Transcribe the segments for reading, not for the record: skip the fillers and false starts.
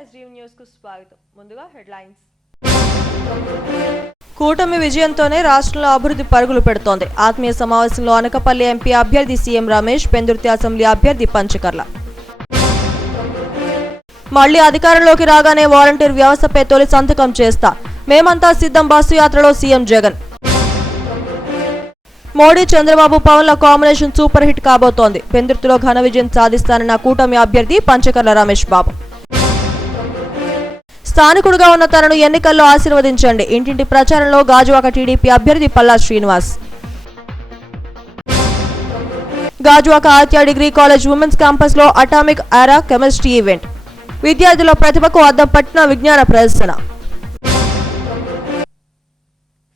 SDM news కు స్వాగతం. ముందుగా హెడ్లైన్స్. కూటమి విజయంతోనే రాష్ట్రంలో అభివృద్ధి పరుగులు పెడుతోంది. ఆత్మీయ సమావేశంలో అనకాపల్లి ఎంపీ అభ్యర్థి సీఎం రమేష్, పెందుర్తి అసెంబ్లీ అభ్యర్థి పంచకర్ల. మళ్లీ అధికారంలోకి రాగానే వాలంటీర్ వ్యవస్థపై తొలి సంతకం చేస్తా, మేమంతా సిద్ధం బస్సు యాత్రలో సీఎం జగన్. మోడీ, చంద్రబాబు, పవన్ల కాంబినేషన్ సూపర్ హిట్ కాబోతోంది. పెందుర్తిలో ఘన విజయం సాధిస్తానన్న కూటమి అభ్యర్థి పంచకర్ల రమేష్ బాబు. స్థానికుడుగా ఉన్న తనను ఎన్నికల్లో ఆశీర్వదించండి. ఇంటింటి ప్రచారంలో గాజువాక టీడీపీ అభ్యర్థి Palla Srinivas. Gajuwaka Aditya degree college women's campus లో అటామిక్ ఆరా కెమిస్ట్రీ ఈవెంట్. విద్యార్థుల ప్రతిభకు అద్దం పట్టిన విజ్ఞాన ప్రదర్శన.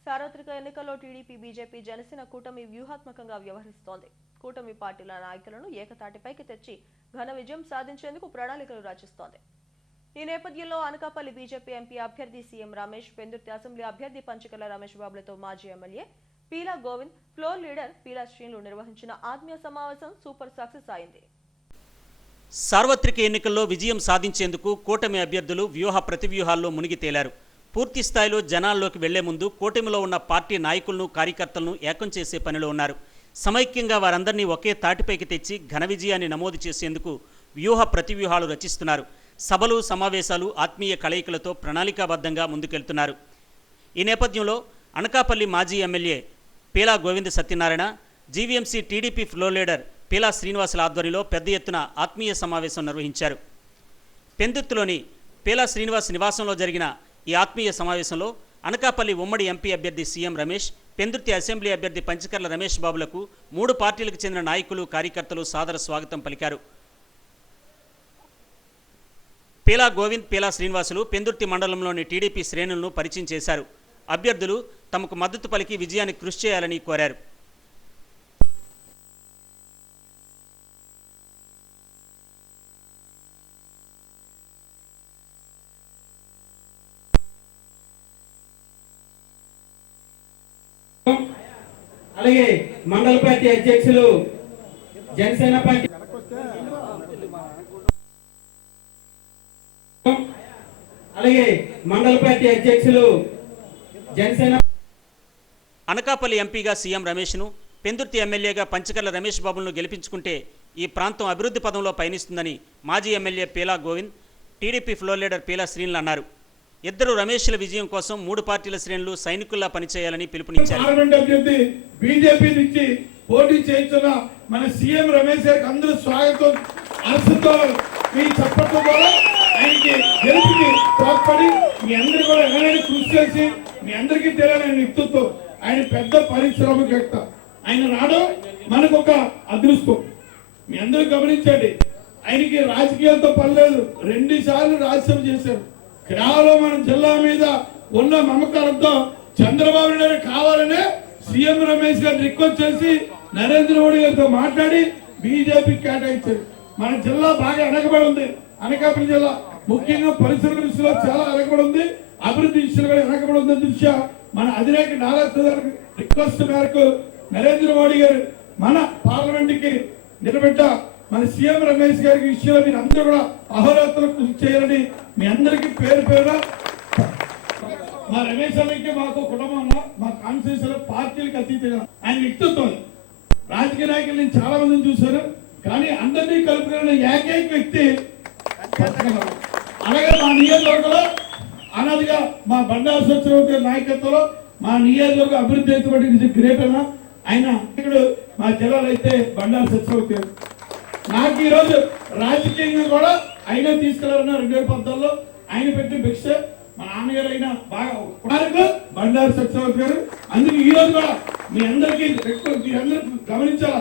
సార్వత్రిక ఎన్నికల్లో టీడీపీ, బీజేపీ, జనసేన కూటమి వ్యూహాత్మకంగా వ్యవహరిస్తోంది. కూటమి పార్టీల నాయకులను ఏకతాటిపైకి తెచ్చి ఘన విజయం సాధించేందుకు ప్రణాళికలు రచిస్తోంది. ఈ నేపథ్యంలో అనకాపల్లి బీజేపీ ఎంపీ అభ్యర్థి సీఎం రమేష్, పెందుర్తి అసెంబ్లీ అభ్యర్థి పంచకర్ల రమేష్ బాబులతో మాజీ MLA Peela Govind, floor leader Peela శ్రీనులు నిర్వహించిన ఆత్మీయ సమావేశం సూపర్ సక్సెస్ అయింది. సార్వత్రిక ఎన్నికల్లో విజయం సాధించేందుకు కూటమి అభ్యర్థులు వ్యూహ ప్రతివ్యూహాల్లో మునిగి తేలారు. పూర్తి స్థాయిలో జనాల్లోకి వెళ్లే ముందు కూటమిలో ఉన్న పార్టీ నాయకులను, కార్యకర్తలను ఏకం చేసే పనిలో ఉన్నారు. సమైక్యంగా వారందరినీ ఒకే తాటిపైకి తెచ్చి ఘన విజయాన్ని నమోదు చేసేందుకు వ్యూహ ప్రతివ్యూహాలు రచిస్తున్నారు. సభలు, సమావేశాలు, ఆత్మీయ కలయికలతో ప్రణాళికాబద్ధంగా ముందుకెళ్తున్నారు. ఈ నేపథ్యంలో అనకాపల్లి మాజీ MLA Peela Govinda Satyanarayana, GVMC TDP floor leader Peela శ్రీనివాసుల ఆధ్వర్యంలో పెద్ద ఎత్తున ఆత్మీయ సమావేశం నిర్వహించారు. పెందుర్తిలోని పీలా శ్రీనివాస్ నివాసంలో జరిగిన ఈ ఆత్మీయ సమావేశంలో అనకాపల్లి ఉమ్మడి ఎంపీ అభ్యర్థి సీఎం రమేష్, పెందుర్తి అసెంబ్లీ అభ్యర్థి పంచకర్ల రమేష్ బాబులకు 3 పార్టీలకు చెందిన నాయకులు, కార్యకర్తలు సాదర స్వాగతం పలికారు. పీలా గోవింద్, పీలా శ్రీనివాసులు పెందుర్తి మండలంలోని టీడీపీ శ్రేణులను పరిచయం చేశారు. అభ్యర్థులు తమకు మద్దతు పలికి విజయానికి కృషి చేయాలని కోరారు. అలాగే మండల పార్టీ అధ్యక్షులు, జనసేన పార్టీ, అలాగే మండల పార్టీ అధ్యక్షులు జనసేన. అనకాపల్లి ఎంపీగా సీఎం రమేష్ను, పెందుర్తి ఎమ్మెల్యేగా పంచకర్ల రమేష్ బాబులను గెలిపించుకుంటే ఈ ప్రాంతం అభివృద్ధి పదంలో పయనిస్తుందని మాజీ MLA Peela Govind, TDP floor leader Peela శ్రీనులు అన్నారు. ఇద్దరు రమేష్ల విజయం కోసం 3 పార్టీల శ్రేణులు సైనికుల్లా పనిచేయాలని పిలుపునిచ్చారు. బీజేపీ నుంచి పోటీ చేస్తున్న మన సీఎం రమేష్ గారికి అందరూ స్వాగతం, ఆశతో మీ చప్పట్ల ద్వారా ఆయనకి గెలుపుకి తోడ్పడి మీ అందరూ కూడా ఎవరైనా కృషి చేసి మీ అందరికీ తెలియాలని వ్యక్తిత్వం. ఆయన పెద్ద పరిశ్రమకర్త. ఆయన రావడం మనకు ఒక అదృష్టం. మీ అందరూ గమనించండి, ఆయనకి రాజకీయాలతో పని లేదు. 2 సార్లు రాజ్యసభ చేశారు. కేవలం మన జిల్లా మీద ఉన్న మమకారంతో చంద్రబాబు నాయుడు కావాలనే సీఎం రమేష్ గారిని రిక్వెస్ట్ చేసి నరేంద్ర మోడీ గారితో మాట్లాడి బీజేపీ కేటాయించారు. మన జిల్లా బాగా వెనకబడి ఉంది. అనకాపల్లి జిల్లా ముఖ్యంగా పరిశ్రమ విషయంలో చాలా వెనకబడి ఉంది. అభివృద్ధి విషయంలో కూడా వెనకబడి ఉంది. దృష్ట్యా మన అధినేత నారా రిక్వెస్ట్ మేరకు నరేంద్ర మోడీ గారు మన పార్లమెంట్ కి నిలబెట్ట మన సీఎం రమేష్ గారికి విషయంలో మీరు అందరూ కూడా అహోరాత్రులు కృషి చేయాలని మీ అందరికీ పేరు పేరున. మా రమేష్ అన్నకి మాకు కుటుంబంగా మా కాన్స్టిట్యూన్సీ లో పార్టీలకు అతీతంగా ఆయన వ్యక్తిత్వం. రాజకీయ నాయకులు నేను చాలా మందిని చూశాను, కానీ అందరినీ కలుపుకున్న ఏకైక వ్యక్తి. అలాగే మా నియోజకవర్గంలో అన్నదిగా మా బండారు సత్యవతి నాయకత్వంలో మా నియోజకవర్గ అభివృద్ధి అయితే గ్రేట్ అన్న. ఆయన ఇక్కడ మా జిల్లాలో అయితే బండారు సత్యవతి. నాకు ఈరోజు రాజకీయంగా కూడా ఆయన తీసుకెళ్లారన్న 2014లో ఆయన పెట్టిన భిక్ష మా నాన్నగారు అయినా బాగా బండారు సత్యవతి గారు. అందుకే ఈ రోజు కూడా మీ అందరికీ మీరందరూ గమనించాలా,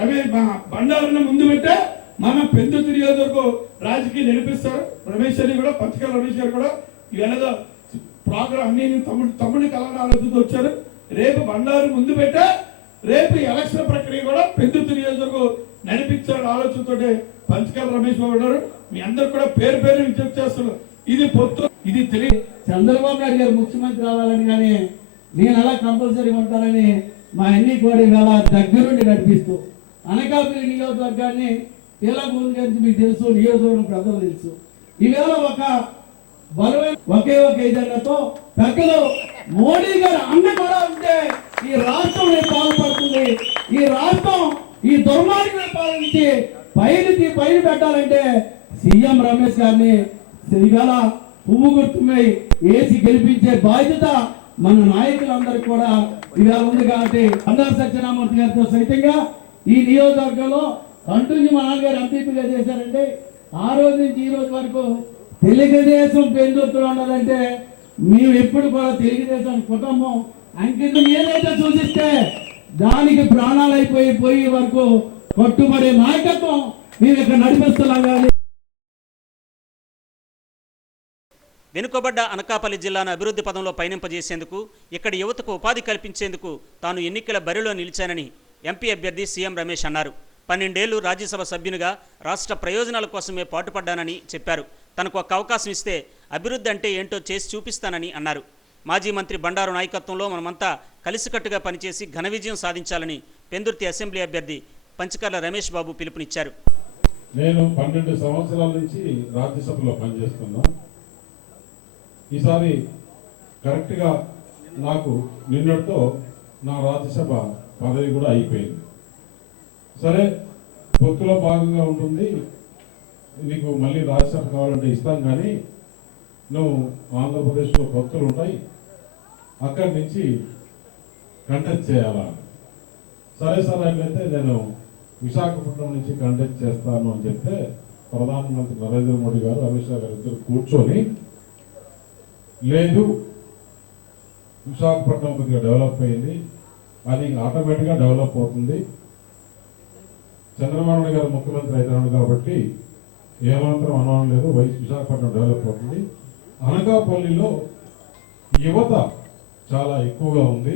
రమేష్ బండారున్న ముందు పెట్టే మన పెందుర్తి నియోజకవర్గం రాజకీయం నడిపిస్తారు. రమేష్ అని కూడా పంచకర్ల రమేష్ గారు కూడా ఇవేదో ప్రోగ్రామ్ అన్ని తమ్ముడిని కలవని ఆలోచనతో వచ్చారు. రేపు బండారు ముందు పెట్టే రేపు ఎలక్షన్ ప్రక్రియ కూడా పెందుర్తి నియోజకవర్గం నడిపించాలని ఆలోచనతో పంచకర్ల రమేష్ బాబు గారు మీ అందరు కూడా పేరు పేరు విజ్ఞప్తి చేస్తున్నారు. ఇది పొత్తు, ఇది తెలియదు. చంద్రబాబు నాయుడు గారు ముఖ్యమంత్రి రావాలని కానీ నేను అలా కంపల్సరీ ఉంటానని మా అన్ని కూడా ఇవాళ దగ్గరుండి నడిపిస్తూ అనకాపల్లి నియోజకవర్గాన్ని పీలా గోవింద్ గారికి మీకు తెలుసు, నియోజకవర్గం ప్రజలు తెలుసు. ఈవేళ ఒక బలమైన ఒకే ఒక ఏజెండాతో పెద్దలు మోడీ గారు అన్న కూడా ఉంటే ఈ రాష్ట్రం పాల్పడుతుంది. ఈ రాష్ట్రం ఈ దుర్మార్గ పాలించి పైన పెట్టాలంటే సీఎం రమేష్ గారిని ఇవాళ పువ్వు గుర్తుమై వేసి గెలిపించే బాధ్యత మన నాయకులందరికీ కూడా ఇవాళ ఉంది. కాబట్టి బండారు సత్యనారాయణ గారితో సైతంగా ఈ నియోజకవర్గంలో కంటిన్యూ మా నాన్నగారు ఎంపీపీగా చేశారంటే ఆ రోజు నుంచి ఈ రోజు వరకు తెలుగుదేశం పెందుతులు ఉన్నదంటే మేము ఎప్పుడు కూడా తెలుగుదేశం కుటుంబం అంకితం ఏదైతే సూచిస్తే దానికి ప్రాణాలు పోయే వరకు కట్టుబడే నాయకత్వం మేము ఇక్కడ నడిపిస్తున్నాం. కానీ వెనుకబడ్డ అనకాపల్లి జిల్లాను అభివృద్ధి పదంలో పయనింపజేసేందుకు ఇక్కడి యువతకు ఉపాధి కల్పించేందుకు తాను ఎన్నికల బరిలో నిలిచానని ఎంపీ అభ్యర్థి సీఎం రమేష్ అన్నారు. 12 ఏళ్లు రాజ్యసభ సభ్యునిగా రాష్ట్ర ప్రయోజనాల కోసమే పాటుపడ్డానని చెప్పారు. తనకు ఒక అవకాశం ఇస్తే అభివృద్ధి అంటే ఏంటో చేసి చూపిస్తానని అన్నారు. మాజీ మంత్రి బండారు నాయకత్వంలో మనమంతా కలిసికట్టుగా పనిచేసి ఘన విజయం సాధించాలని పెందుర్తి అసెంబ్లీ అభ్యర్థి పంచకర్ల రమేష్ బాబు పిలుపునిచ్చారు. నేను 12 సంవత్సరాల నుంచి రాజ్యసభలో పనిచేస్తున్నా. ఈసారి కరెక్ట్గా నాకు నిన్నటితో నా రాజ్యసభ పదవి కూడా అయిపోయింది. సరే, పొత్తులో భాగంగా ఉంటుంది, నీకు మళ్ళీ రాజ్యసభ కావాలంటే ఇస్తాం, కానీ నువ్వు ఆంధ్రప్రదేశ్లో పొత్తులు ఉంటాయి, అక్కడి నుంచి కంటెస్ట్ చేయాలా. సరే సార్ అట్లయితే నేను విశాఖపట్నం నుంచి కంటెస్ట్ చేస్తాను అని చెప్తే ప్రధానమంత్రి నరేంద్ర మోడీ గారు, అమిత్ షా గారు ఇద్దరు కూర్చొని, లేదు విశాఖపట్నం కొద్దిగా డెవలప్ అయింది, అది ఆటోమేటిక్గా డెవలప్ అవుతుంది, చంద్రబాబు నాయుడు గారు ముఖ్యమంత్రి అవుతున్నాడు కాబట్టి ఏమాత్రం అనుమానం లేదు, విశాఖపట్నం డెవలప్ అవుతుంది. అనకాపల్లిలో యువత చాలా ఎక్కువగా ఉంది.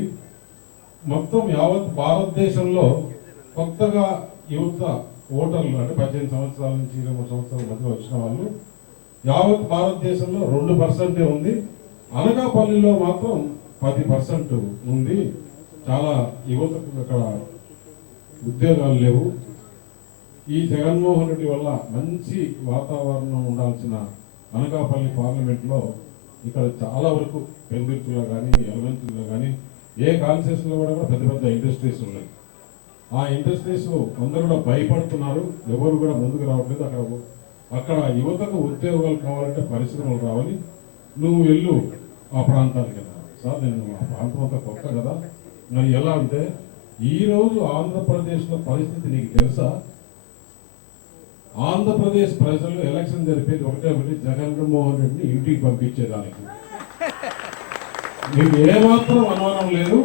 మొత్తం యావత్ భారతదేశంలో కొత్తగా యువత ఓటర్లు అంటే 18 సంవత్సరాల నుంచి 23 సంవత్సరాల మధ్య వచ్చిన వాళ్ళు యావత్ భారతదేశంలో 2% ఉంది. అనకాపల్లిలో మాత్రం 10% ఉంది. చాలా యువతకు అక్కడ ఉద్యోగాలు లేవు. ఈ జగన్మోహన్ రెడ్డి వల్ల మంచి వాతావరణం ఉండాల్సిన అనకాపల్లి పార్లమెంట్లో ఇక్కడ చాలా వరకు పెందుర్తిలో కానీ ఎలమెంతుల్లో కానీ ఏ కాన్స్టిట్యూషన్లో కూడా పెద్ద పెద్ద ఇండస్ట్రీస్ ఉన్నాయి. ఆ ఇండస్ట్రీస్ అందరూ కూడా భయపడుతున్నారు, ఎవరు కూడా ముందుకు రావట్లేదు. అక్కడ యువతకు ఉద్యోగాలు కావాలంటే పరిశ్రమలు రావాలి, నువ్వు వెళ్ళు ఆ ప్రాంతానికి వెళ్ళాలి. సార్, నేను ఆ ప్రాంతం అంతా కొత్త కదా, మరి ఎలా అంటే ఈరోజు ఆంధ్రప్రదేశ్లో పరిస్థితి నీకు తెలుసా? ఆంధ్రప్రదేశ్ ప్రజలు ఎలక్షన్ జరిపేది ఒకటి, జగన్మోహన్ రెడ్డిని ఇంటికి పంపించేదానికి. మీకు ఏమాత్రం అనుమానం లేదు,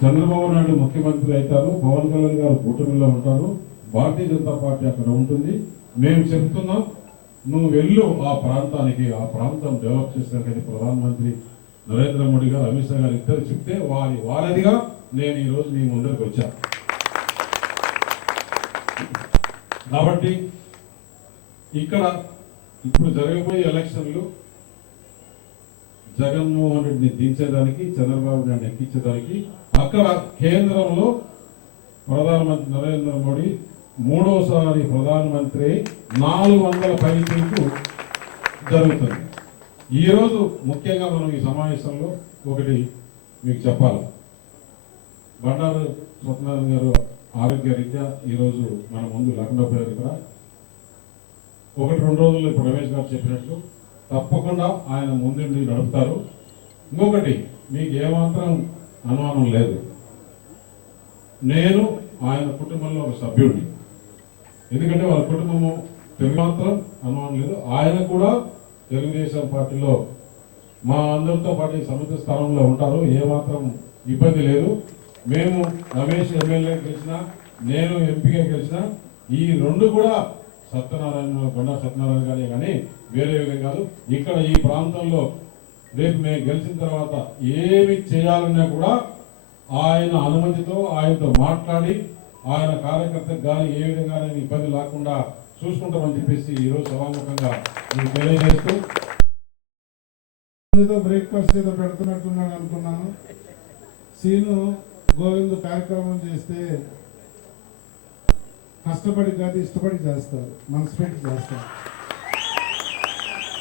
చంద్రబాబు నాయుడు ముఖ్యమంత్రి అవుతారు, పవన్ కళ్యాణ్ గారు కూటమిలో ఉంటారు, భారతీయ జనతా పార్టీ అక్కడ ఉంటుంది. మేము చెప్తున్నాం, నువ్వు వెళ్ళు ఆ ప్రాంతానికి, ఆ ప్రాంతం డెవలప్ చేసినట్టు ప్రధానమంత్రి నరేంద్ర మోడీ గారు, అమిత్ షా గారు ఇద్దరు చెప్తే వారధిగా నేను ఈరోజు మీ ముందరికి వచ్చా. కాబట్టి ఇక్కడ ఇప్పుడు జరగబోయే ఎలక్షన్లు జగన్మోహన్ రెడ్డిని దించేదానికి, చంద్రబాబు నాయుడు ఎక్కించేదానికి, అక్కడ కేంద్రంలో ప్రధానమంత్రి నరేంద్ర మోడీ మూడోసారి ప్రధానమంత్రి 400 పైచీలకు జరుగుతుంది. ఈరోజు ముఖ్యంగా మనం ఈ సమావేశంలో ఒకటి మీకు చెప్పాలి. బండారు సత్యనారాయణ గారు ఆరోగ్య రీత్యా ఈరోజు మన ముందు లేకపోయారు. ఇక్కడ 1-2 రోజుల్లో ఇప్పుడు రమేష్ గారు చెప్పినట్లు తప్పకుండా ఆయన ముందుండి నడుపుతారు. ఇంకొకటి మీకు ఏమాత్రం అనుమానం లేదు, నేను ఆయన కుటుంబంలో ఒక సభ్యుడిని. ఎందుకంటే వాళ్ళ కుటుంబము మాత్రం అనుమానం లేదు. ఆయన కూడా తెలుగుదేశం పార్టీలో మా అందరితో పాటు సమితి స్థానంలో ఉంటారు, ఏమాత్రం ఇబ్బంది లేదు. మేము రమేష్ ఎమ్మెల్యే గెలిచినా, నేను ఎంపీగా గెలిచినా, ఈ రెండు కూడా బండారు సత్యనారాయణ గారే కానీ వేరే విధంగా కాదు. ఇక్కడ ఈ ప్రాంతంలో రేపు మేము గెలిచిన తర్వాత ఏమి చేయాలన్నా కూడా ఆయన అనుమతితో, ఆయనతో మాట్లాడి, ఆయన కార్యకర్తకు కానీ ఏ విధంగా ఇబ్బంది లేకుండా చూసుకుంటామని చెప్పేసి ఈరోజు సభాముఖంగా మీకు తెలియజేస్తూ, బ్రేక్ఫాస్ట్ ఏదో పెడుతున్నట్టున్నాడు అనుకున్నాను. సీను గోవింద్ కార్యక్రమం చేస్తే కష్టపడి కాదు, ఇష్టపడి చేస్తారు, మనసు పెట్టి చేస్తారు.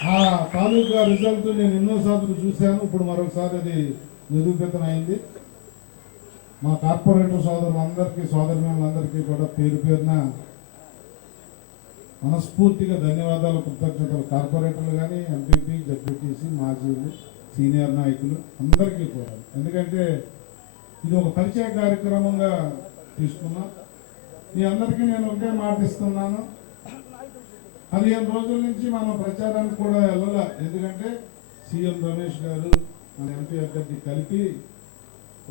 ఆ తాలూకా రిజల్ట్ నేను ఎన్నోసార్లు చూశాను. ఇప్పుడు మరొకసారి అది నిరూపితమైంది. మా కార్పొరేటర్ సోదరులందరికీ సోదరులందరికీ కూడా పేరు పేరున మనస్ఫూర్తిగా ధన్యవాదాలు, కృతజ్ఞతలు. కార్పొరేటర్లు కానీ, ఎంపీపీ, జడ్పీటీసీ, మాజీలు, సీనియర్ నాయకులు అందరికీ కూడా. ఎందుకంటే ఇది ఒక పరిచయ కార్యక్రమంగా తీసుకున్నా. మీ అందరికీ నేను ఒకే మాట ఇస్తున్నాను, 15 రోజుల నుంచి మనం ప్రచారానికి కూడా వెళ్ళాల. ఎందుకంటే సీఎం రమేష్ గారు మన ఎంపీ అభ్యర్థి కలిపి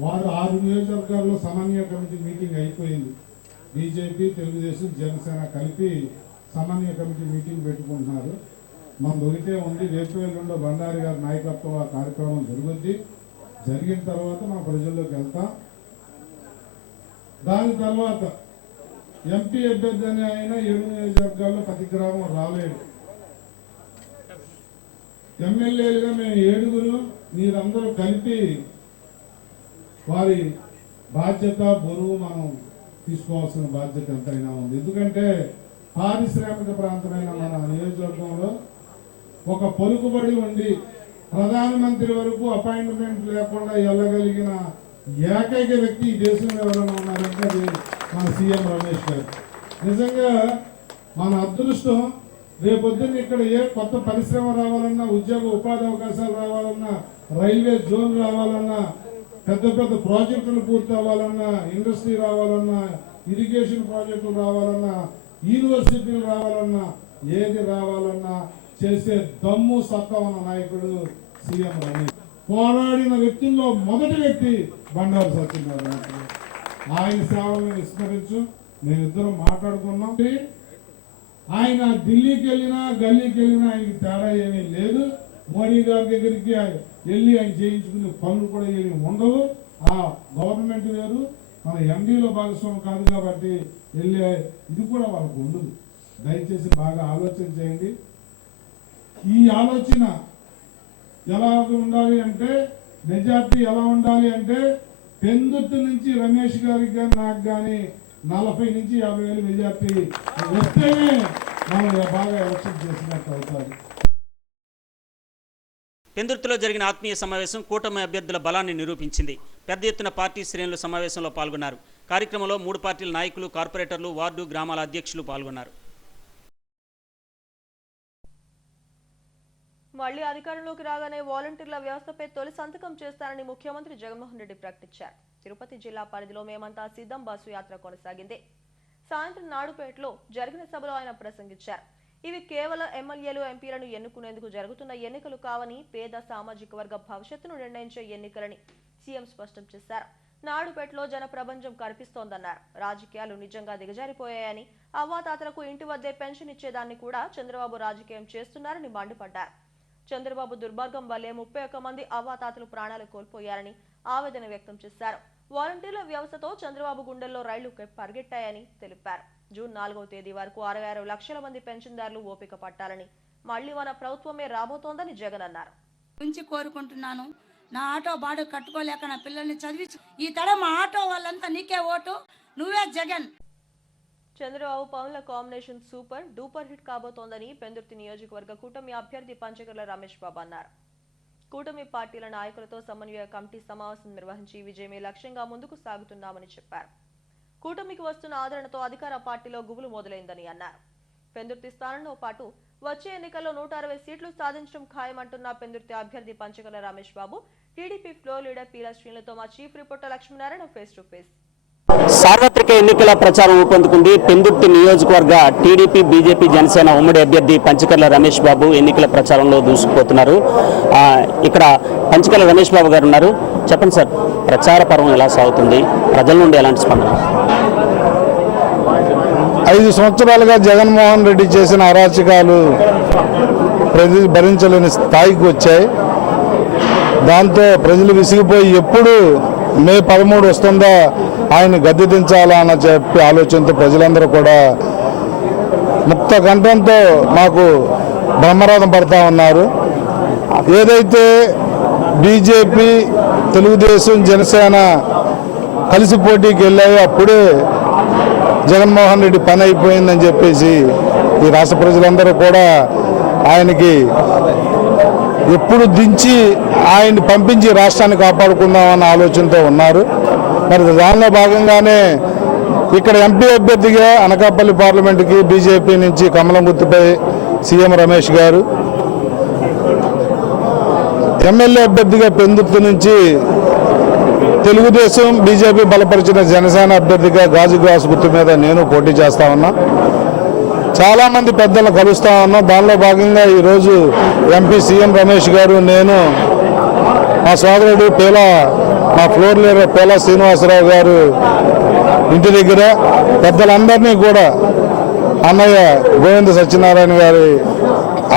వారు 6 నియోజకవర్గాల్లో సమన్వయ కమిటీ మీటింగ్ అయిపోయింది. బీజేపీ, తెలుగుదేశం, జనసేన కలిపి సమన్వయ కమిటీ మీటింగ్ పెట్టుకుంటున్నారు. మనది ఒకటే ఉంది, రేపు ఎల్లుండో బండారి గారి నాయకత్వం ఆ కార్యక్రమం జరుగుద్ది. జరిగిన తర్వాత మనం ప్రజల్లోకి వెళ్తాం. దాని తర్వాత ఎంపీ అభ్యర్థి అని ఆయన 7 నియోజకవర్గాల్లో ప్రతి గ్రామం రాలేడు. ఎమ్మెల్యేలుగా మేము 7 మీరందరూ కలిపి వారి బాధ్యత, బరువు మనం తీసుకోవాల్సిన బాధ్యత ఎంతైనా ఉంది. ఎందుకంటే పారిశ్రామిక ప్రాంతమైన మన నియోజకవర్గంలో ఒక పలుకుబడి ఉండి ప్రధానమంత్రి వరకు అపాయింట్మెంట్ లేకుండా వెళ్ళగలిగిన ఏకైక వ్యక్తి ఈ దేశంలో ఎవరైనా ఉన్నారంటే అది మన సీఎం రమేష్ గారు. నిజంగా మన అదృష్టం. రేపొద్దున్న ఇక్కడ ఏ కొత్త పరిశ్రమ రావాలన్నా, ఉద్యోగ ఉపాధి అవకాశాలు రావాలన్నా, రైల్వే జోన్ రావాలన్నా, పెద్ద పెద్ద ప్రాజెక్టులు పూర్తి అవ్వాలన్నా, ఇండస్ట్రీ రావాలన్నా, ఇరిగేషన్ ప్రాజెక్టులు రావాలన్నా, యూనివర్సిటీలు రావాలన్నా, ఏది రావాలన్నా చేసే దమ్ము సత్తా ఉన్న నాయకుడు సీఎం రమేష్. పోరాడిన వ్యక్తుల్లో మొదటి వ్యక్తి బండారు సత్యనారాయణ. ఆయన సేవలను విస్మరించు. మేమిద్దరం మాట్లాడుకున్నాం. ఆయన ఢిల్లీకి వెళ్ళినా, గల్లీకి వెళ్ళినా ఆయనకి తేడా ఏమీ లేదు. మోడీ గారి దగ్గరికి వెళ్ళి ఆయన చేయించుకునే పనులు కూడా ఏమి ఉండవు. ఆ గవర్నమెంట్ వేరు, మన ఎండీలో భాగస్వామి కాదు కాబట్టి వెళ్ళే ఇది కూడా వాళ్ళకు ఉండదు. దయచేసి బాగా ఆలోచన చేయండి. ఈ ఆలోచన ఎలా ఉండాలి అంటే, మెజార్టీ ఎలా ఉండాలి అంటే, పెందుర్తి నుంచి రమేష్ గారికి కానీ నాకు కానీ 40 నుంచి 50,000 మెజార్టీ వస్తేనే మనం బాగా ఎలక్షన్ చేసినట్టు అవుతారు. పెందుర్తిలో జరిగిన ఆత్మీయ సమావేశం కూటమి అభ్యర్థుల బలాన్ని నిరూపించింది. పెద్ద ఎత్తున పార్టీ శ్రేణులు సమావేశంలో పాల్గొన్నారు. కార్యక్రమంలో 3 పార్టీల నాయకులు, కార్పొరేటర్లు, వార్డు, గ్రామాల అధ్యక్షులు పాల్గొన్నారు. మళ్లీ అధికారంలోకి రాగానే వాలంటీర్ల వ్యవస్థపై తొలి సంతకం చేస్తారని ముఖ్యమంత్రి జగన్మోహన్ రెడ్డి ప్రకటించారు. తిరుపతి జిల్లా పరిధిలో మేమంతా సిద్ధం బస్సు యాత్ర కొనసాగింది. సాయంత్రం నాడుపేటలో జరిగిన సభలో ఆయన ప్రసంగించారు. ఇవి కేవలం ఎమ్మెల్యేలు, ఎంపీలను ఎన్నుకునేందుకు జరుగుతున్న ఎన్నికలు కావని, పేద సామాజిక వర్గ భవిష్యత్తును నిర్ణయించే ఎన్నికలని సీఎం స్పష్టం చేశారు. నాడుపేటలో జన ప్రపంచం కనిపిస్తోందన్నారు. రాజకీయాలు నిజంగా దిగజారిపోయాయని, అవ్వాతాతలకు ఇంటి వద్దే పెన్షన్ ఇచ్చేదాన్ని కూడా చంద్రబాబు రాజకీయం చేస్తున్నారని మండిపడ్డారు. చంద్రబాబు దుర్మార్గం వల్లే 31 మంది అవ్వాతాతలు ప్రాణాలు కోల్పోయారని ఆవేదన వ్యక్తం చేశారు. వాలంటీర్ల వ్యవస్థతో చంద్రబాబు గుండెల్లో రైళ్లు పరిగెట్టాయని తెలిపారు. జూన్ 4వ తేదీ వరకు 66 లక్షల మంది పెన్షన్దారులు ఓపిక పట్టాలని, మళ్లీ మన ప్రభుత్వమే రాబోతోందని జగన్ అన్నారు. కోరుకుంటున్నాను. నా ఆటో బాడు కట్టుకోలేక నా పిల్లల్ని చదివి ఈ తడ మా ఆటో వాళ్ళంతా నీకే ఓటు, నువ్వే జగన్. చంద్రబాబు పవన్ల కాంబినేషన్ సూపర్ డూపర్ హిట్ కాబోతోందని పెందుర్తి నియోజకవర్గ కూటమి అభ్యర్థి పంచకర్ల రమేష్ బాబు అన్నారు. కూటమి పార్టీల నాయకులతో సమన్వయ కమిటీ సమావేశం నిర్వహించి విజయమే లక్ష్యంగా ముందుకు సాగుతున్నామని చెప్పారు. కూటమికి వస్తున్న ఆదరణతో అధికార పార్టీలో గుబులు మొదలైందని అన్నారు. పెందుర్తి స్థానంలో పాటు వచ్చే ఎన్నికల్లో 160 సీట్లు సాధించడం ఖాయమంటున్న పెందుర్తి అభ్యర్థి Panchakarla Ramesh Babu TDP floor leader పీల శ్రీలతో మా chief reporter Lakshminarayana face to face. సార్వత్రిక ఎన్నికల ప్రచారం ఊపందుకుంది. పెందుర్తి నియోజకవర్గ టీడీపీ, బీజేపీ, జనసేన ఉమ్మడి అభ్యర్థి పంచకర్ల రమేష్ బాబు ఎన్నికల ప్రచారంలో దూసుకుపోతున్నారు. ఇక్కడ పంచకర్ల రమేష్ బాబు గారు ఉన్నారు. చెప్పండి సార్, ప్రచార పర్వం ఎలా సాగుతుంది? ప్రజల నుండి ఎలాంటి స్పందన? 5 సంవత్సరాలుగా జగన్మోహన్ రెడ్డి చేసిన అరాచకాలు ప్రజలు భరించలేని స్థాయికి వచ్చాయి. దాంతో ప్రజలు విసిగిపోయి ఎప్పుడు మే 13 వస్తుందా ఆయన గద్దె దించాలా అని చెప్పి ఆలోచనతో ప్రజలందరూ కూడా ముక్త కంఠంతో నాకు బ్రహ్మరథం పడతా ఉన్నారు. ఏదైతే బీజేపీ, తెలుగుదేశం, జనసేన కలిసి పోటీకి వెళ్ళాయో అప్పుడే జగన్మోహన్ రెడ్డి పని అయిపోయిందని చెప్పేసి ఈ రాష్ట్ర ప్రజలందరూ కూడా ఆయనకి ఎప్పుడు దించి ఆయన్ని పంపించి రాష్ట్రాన్ని కాపాడుకుందామన్న ఆలోచనతో ఉన్నారు. మరి దానిలో భాగంగానే ఇక్కడ ఎంపీ అభ్యర్థిగా అనకాపల్లి పార్లమెంటుకి బీజేపీ నుంచి కమలం గుర్తుపై సీఎం రమేష్ గారు, ఎమ్మెల్యే అభ్యర్థిగా పెందుర్తి నుంచి తెలుగుదేశం బీజేపీ బలపరిచిన జనసేన అభ్యర్థిగా గాజు గ్లాస్ గుర్తు మీద నేను పోటీ చేస్తా ఉన్నా. చాలామంది పెద్దలను కలుస్తా ఉన్నాం. దానిలో భాగంగా ఈరోజు ఎంపీ సీఎం రమేష్ గారు, నేను, మా సోదరుడు మా ఫ్లోర్ లీడర్ పేలా శ్రీనివాసరావు గారు ఇంటి దగ్గర పెద్దలందరినీ కూడా అన్నయ్య గోవింద సత్యనారాయణ గారి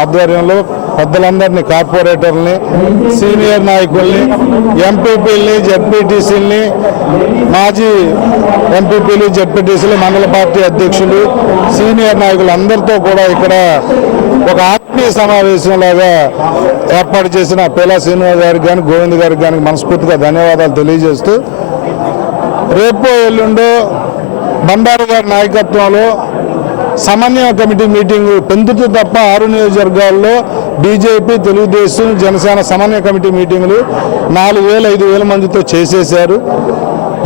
ఆధ్వర్యంలో పెద్దలందరినీ, కార్పొరేటర్ని, సీనియర్ నాయకుల్ని, ఎంపీపీలని, జెడ్పీటీసీలని, మాజీ ఎంపీపీలు, జెడ్పీటీసీలు, మండల పార్టీ అధ్యక్షులు, సీనియర్ నాయకులు అందరితో కూడా ఇక్కడ ఒక ఆత్మీయ సమావేశంలాగా ఏర్పాటు చేసిన పేలా శ్రీనివాస్ గారికి కానీ గోవింద్ గారికి కానీ మనస్ఫూర్తిగా ధన్యవాదాలు తెలియజేస్తూ, రేపో ఎల్లుండో బండారు గారి నాయకత్వంలో సమన్వయ కమిటీ మీటింగు పెందుతూ తప్ప 6 నియోజకవర్గాల్లో బీజేపీ, తెలుగుదేశం, జనసేన సమన్వయ కమిటీ మీటింగులు 4,000-5,000 మందితో చేసేశారు.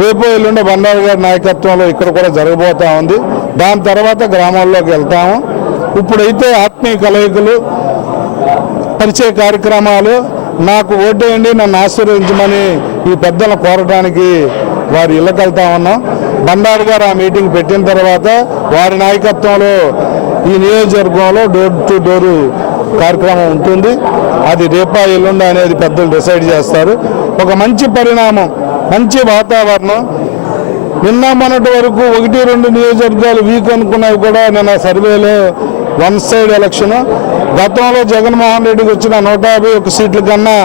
రేపు ఎల్లుండి బండారు గారి నాయకత్వంలో ఇక్కడ కూడా జరగబోతా ఉంది. దాని తర్వాత గ్రామాల్లోకి వెళ్తాము. ఇప్పుడైతే ఆత్మీయ కలయికలు, పరిచయ కార్యక్రమాలు, నాకు ఓటేయండి, నన్ను ఆశీర్వదించమని ఈ పెద్దలను కోరడానికి వారి ఇళ్ళకి వెళ్తా ఉన్నాం. బండారు గారు ఆ మీటింగ్ పెట్టిన తర్వాత వారి నాయకత్వంలో ఈ నియోజకవర్గంలో డోర్ టు డోరు కార్యక్రమం ఉంటుంది. అది రేపా ఎల్లుండి అనేది పెద్దలు డిసైడ్ చేస్తారు. ఒక మంచి పరిణామం, మంచి వాతావరణం. నిన్న మొన్నటి వరకు 1-2 నియోజకవర్గాలు వీక్ అనుకున్నవి కూడా నిన్న సర్వేలో వన్ సైడ్ ఎలక్షన్. గతంలో జగన్మోహన్ రెడ్డికి వచ్చిన 151 సీట్ల కన్నా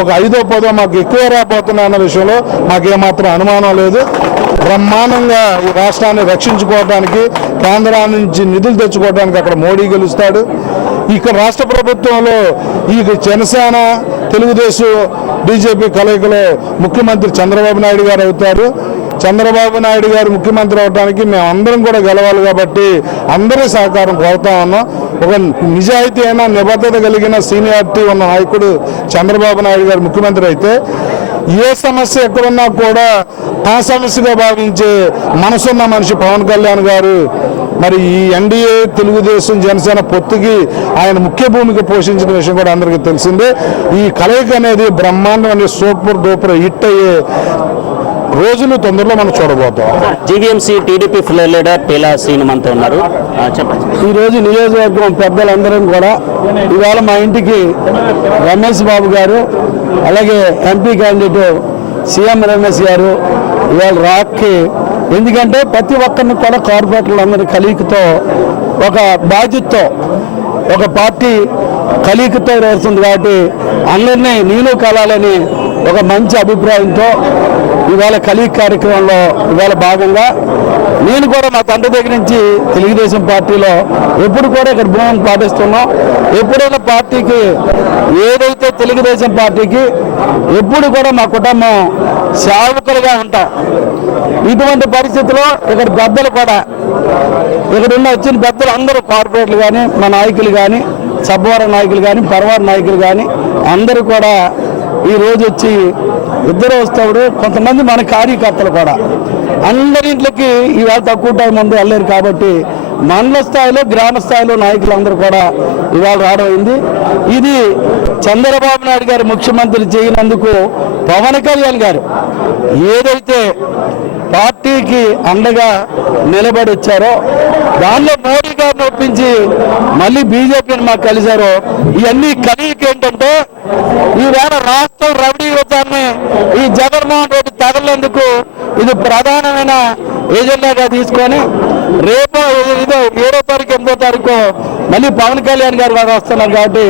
ఒక 5-10 మాకు ఎక్కువ రాబోతున్నాయి అన్న విషయంలో మాకేమాత్రం అనుమానం లేదు. బ్రహ్మాండంగా ఈ రాష్ట్రాన్ని రక్షించుకోవడానికి, కేంద్రం నుంచి నిధులు తెచ్చుకోవడానికి అక్కడ మోడీ గెలుస్తాడు. ఇక్కడ రాష్ట్ర ప్రభుత్వంలో ఈ జనసేన, తెలుగుదేశం, బీజేపీ కలయికలో ముఖ్యమంత్రి చంద్రబాబు నాయుడు గారు అవుతారు. చంద్రబాబు నాయుడు గారు ముఖ్యమంత్రి అవడానికి మేమందరం కూడా గెలవాలి కాబట్టి అందరి సహకారం కోరుతా ఉన్నాం. ఒక నిజాయితీ అయినా, నిబద్ధత కలిగిన, సీనియారిటీ ఉన్న నాయకుడు చంద్రబాబు నాయుడు గారు ముఖ్యమంత్రి అయితే ఏ సమస్య ఎక్కడున్నా కూడా ఆ సమస్యగా భావించే మనసున్న మనిషి పవన్ కళ్యాణ్ గారు. మరి ఈ ఎన్డీఏ, తెలుగుదేశం, జనసేన పొత్తుకి ఆయన ముఖ్య భూమిక పోషించిన విషయం కూడా అందరికీ తెలిసిందే. ఈ కలయిక అనేది బ్రహ్మాండం, సూపర్ డూపర్ హిట్ అయ్యే రోజులు తొందరలో మనం చూడబోతాం. GVMC TDP floor leader పేలా Srinu మనతో ఉన్నారు. చెప్పండి. ఈరోజు నియోజకవర్గం పెద్దలందరం కూడా ఇవాళ మా ఇంటికి రమేష్ బాబు గారు, అలాగే ఎంపీ క్యాండిడేట్ సీఎం రమేష్ గారు ఇవాళ రాక్కి, ఎందుకంటే ప్రతి ఒక్కరిని కూడా కార్పొరేటర్లందరి కలయికతో, ఒక బాధ్యతతో, ఒక పార్టీ కలయికతో వస్తుంది కాబట్టి అందరినీ నీళ్ళు కలాలని ఒక మంచి అభిప్రాయంతో ఇవాళ కలయిక కార్యక్రమంలో ఇవాళ భాగంగా నేను కూడా మా తండ్రి దగ్గర నుంచి తెలుగుదేశం పార్టీలో ఎప్పుడు కూడా ఇక్కడ భూమిని పాటిస్తున్నాం. ఎప్పుడైనా పార్టీకి, ఏదైతే తెలుగుదేశం పార్టీకి ఎప్పుడు కూడా మా కుటుంబం సేవకులుగా ఉంటాం. ఇటువంటి పరిస్థితుల్లో ఇక్కడ పెద్దలు కూడా, ఇక్కడున్న వచ్చిన పెద్దలు అందరూ కార్పొరేట్లు కానీ, మా నాయకులు కానీ, సబ్వార నాయకులు కానీ, పరవార నాయకులు కానీ అందరూ కూడా ఈరోజు వచ్చి ఇద్దరు వస్తాడు. కొంతమంది మన కార్యకర్తలు కూడా అందరింట్లోకి ఈవేళ తక్కువ టైం ఉంది వెళ్ళారు కాబట్టి మండల స్థాయిలో, గ్రామ స్థాయిలో నాయకులందరూ కూడా ఇవాళ రావడం. ఇది చంద్రబాబు నాయుడు గారు ముఖ్యమంత్రి చేయనందుకు పవన్ కళ్యాణ్ గారు ఏదైతే పార్టీకి అండగా నిలబడి వచ్చారో, దానిలో మోడీ గారిని ఒప్పించి మళ్ళీ బీజేపీని మాకు కలిశారో, ఇవన్నీ కలిగి ఏంటంటే ఈవేళ రాష్ట్రం రౌడీ యువతాన్ని ఈ జగన్మోహన్ రెడ్డి తగలేందుకు ఇది ప్రధానమైన ఏజెండాగా తీసుకొని రేపు 7వ తారీఖు 8వ తారీఖు మళ్ళీ పవన్ కళ్యాణ్ గారు వస్తున్నారు కాబట్టి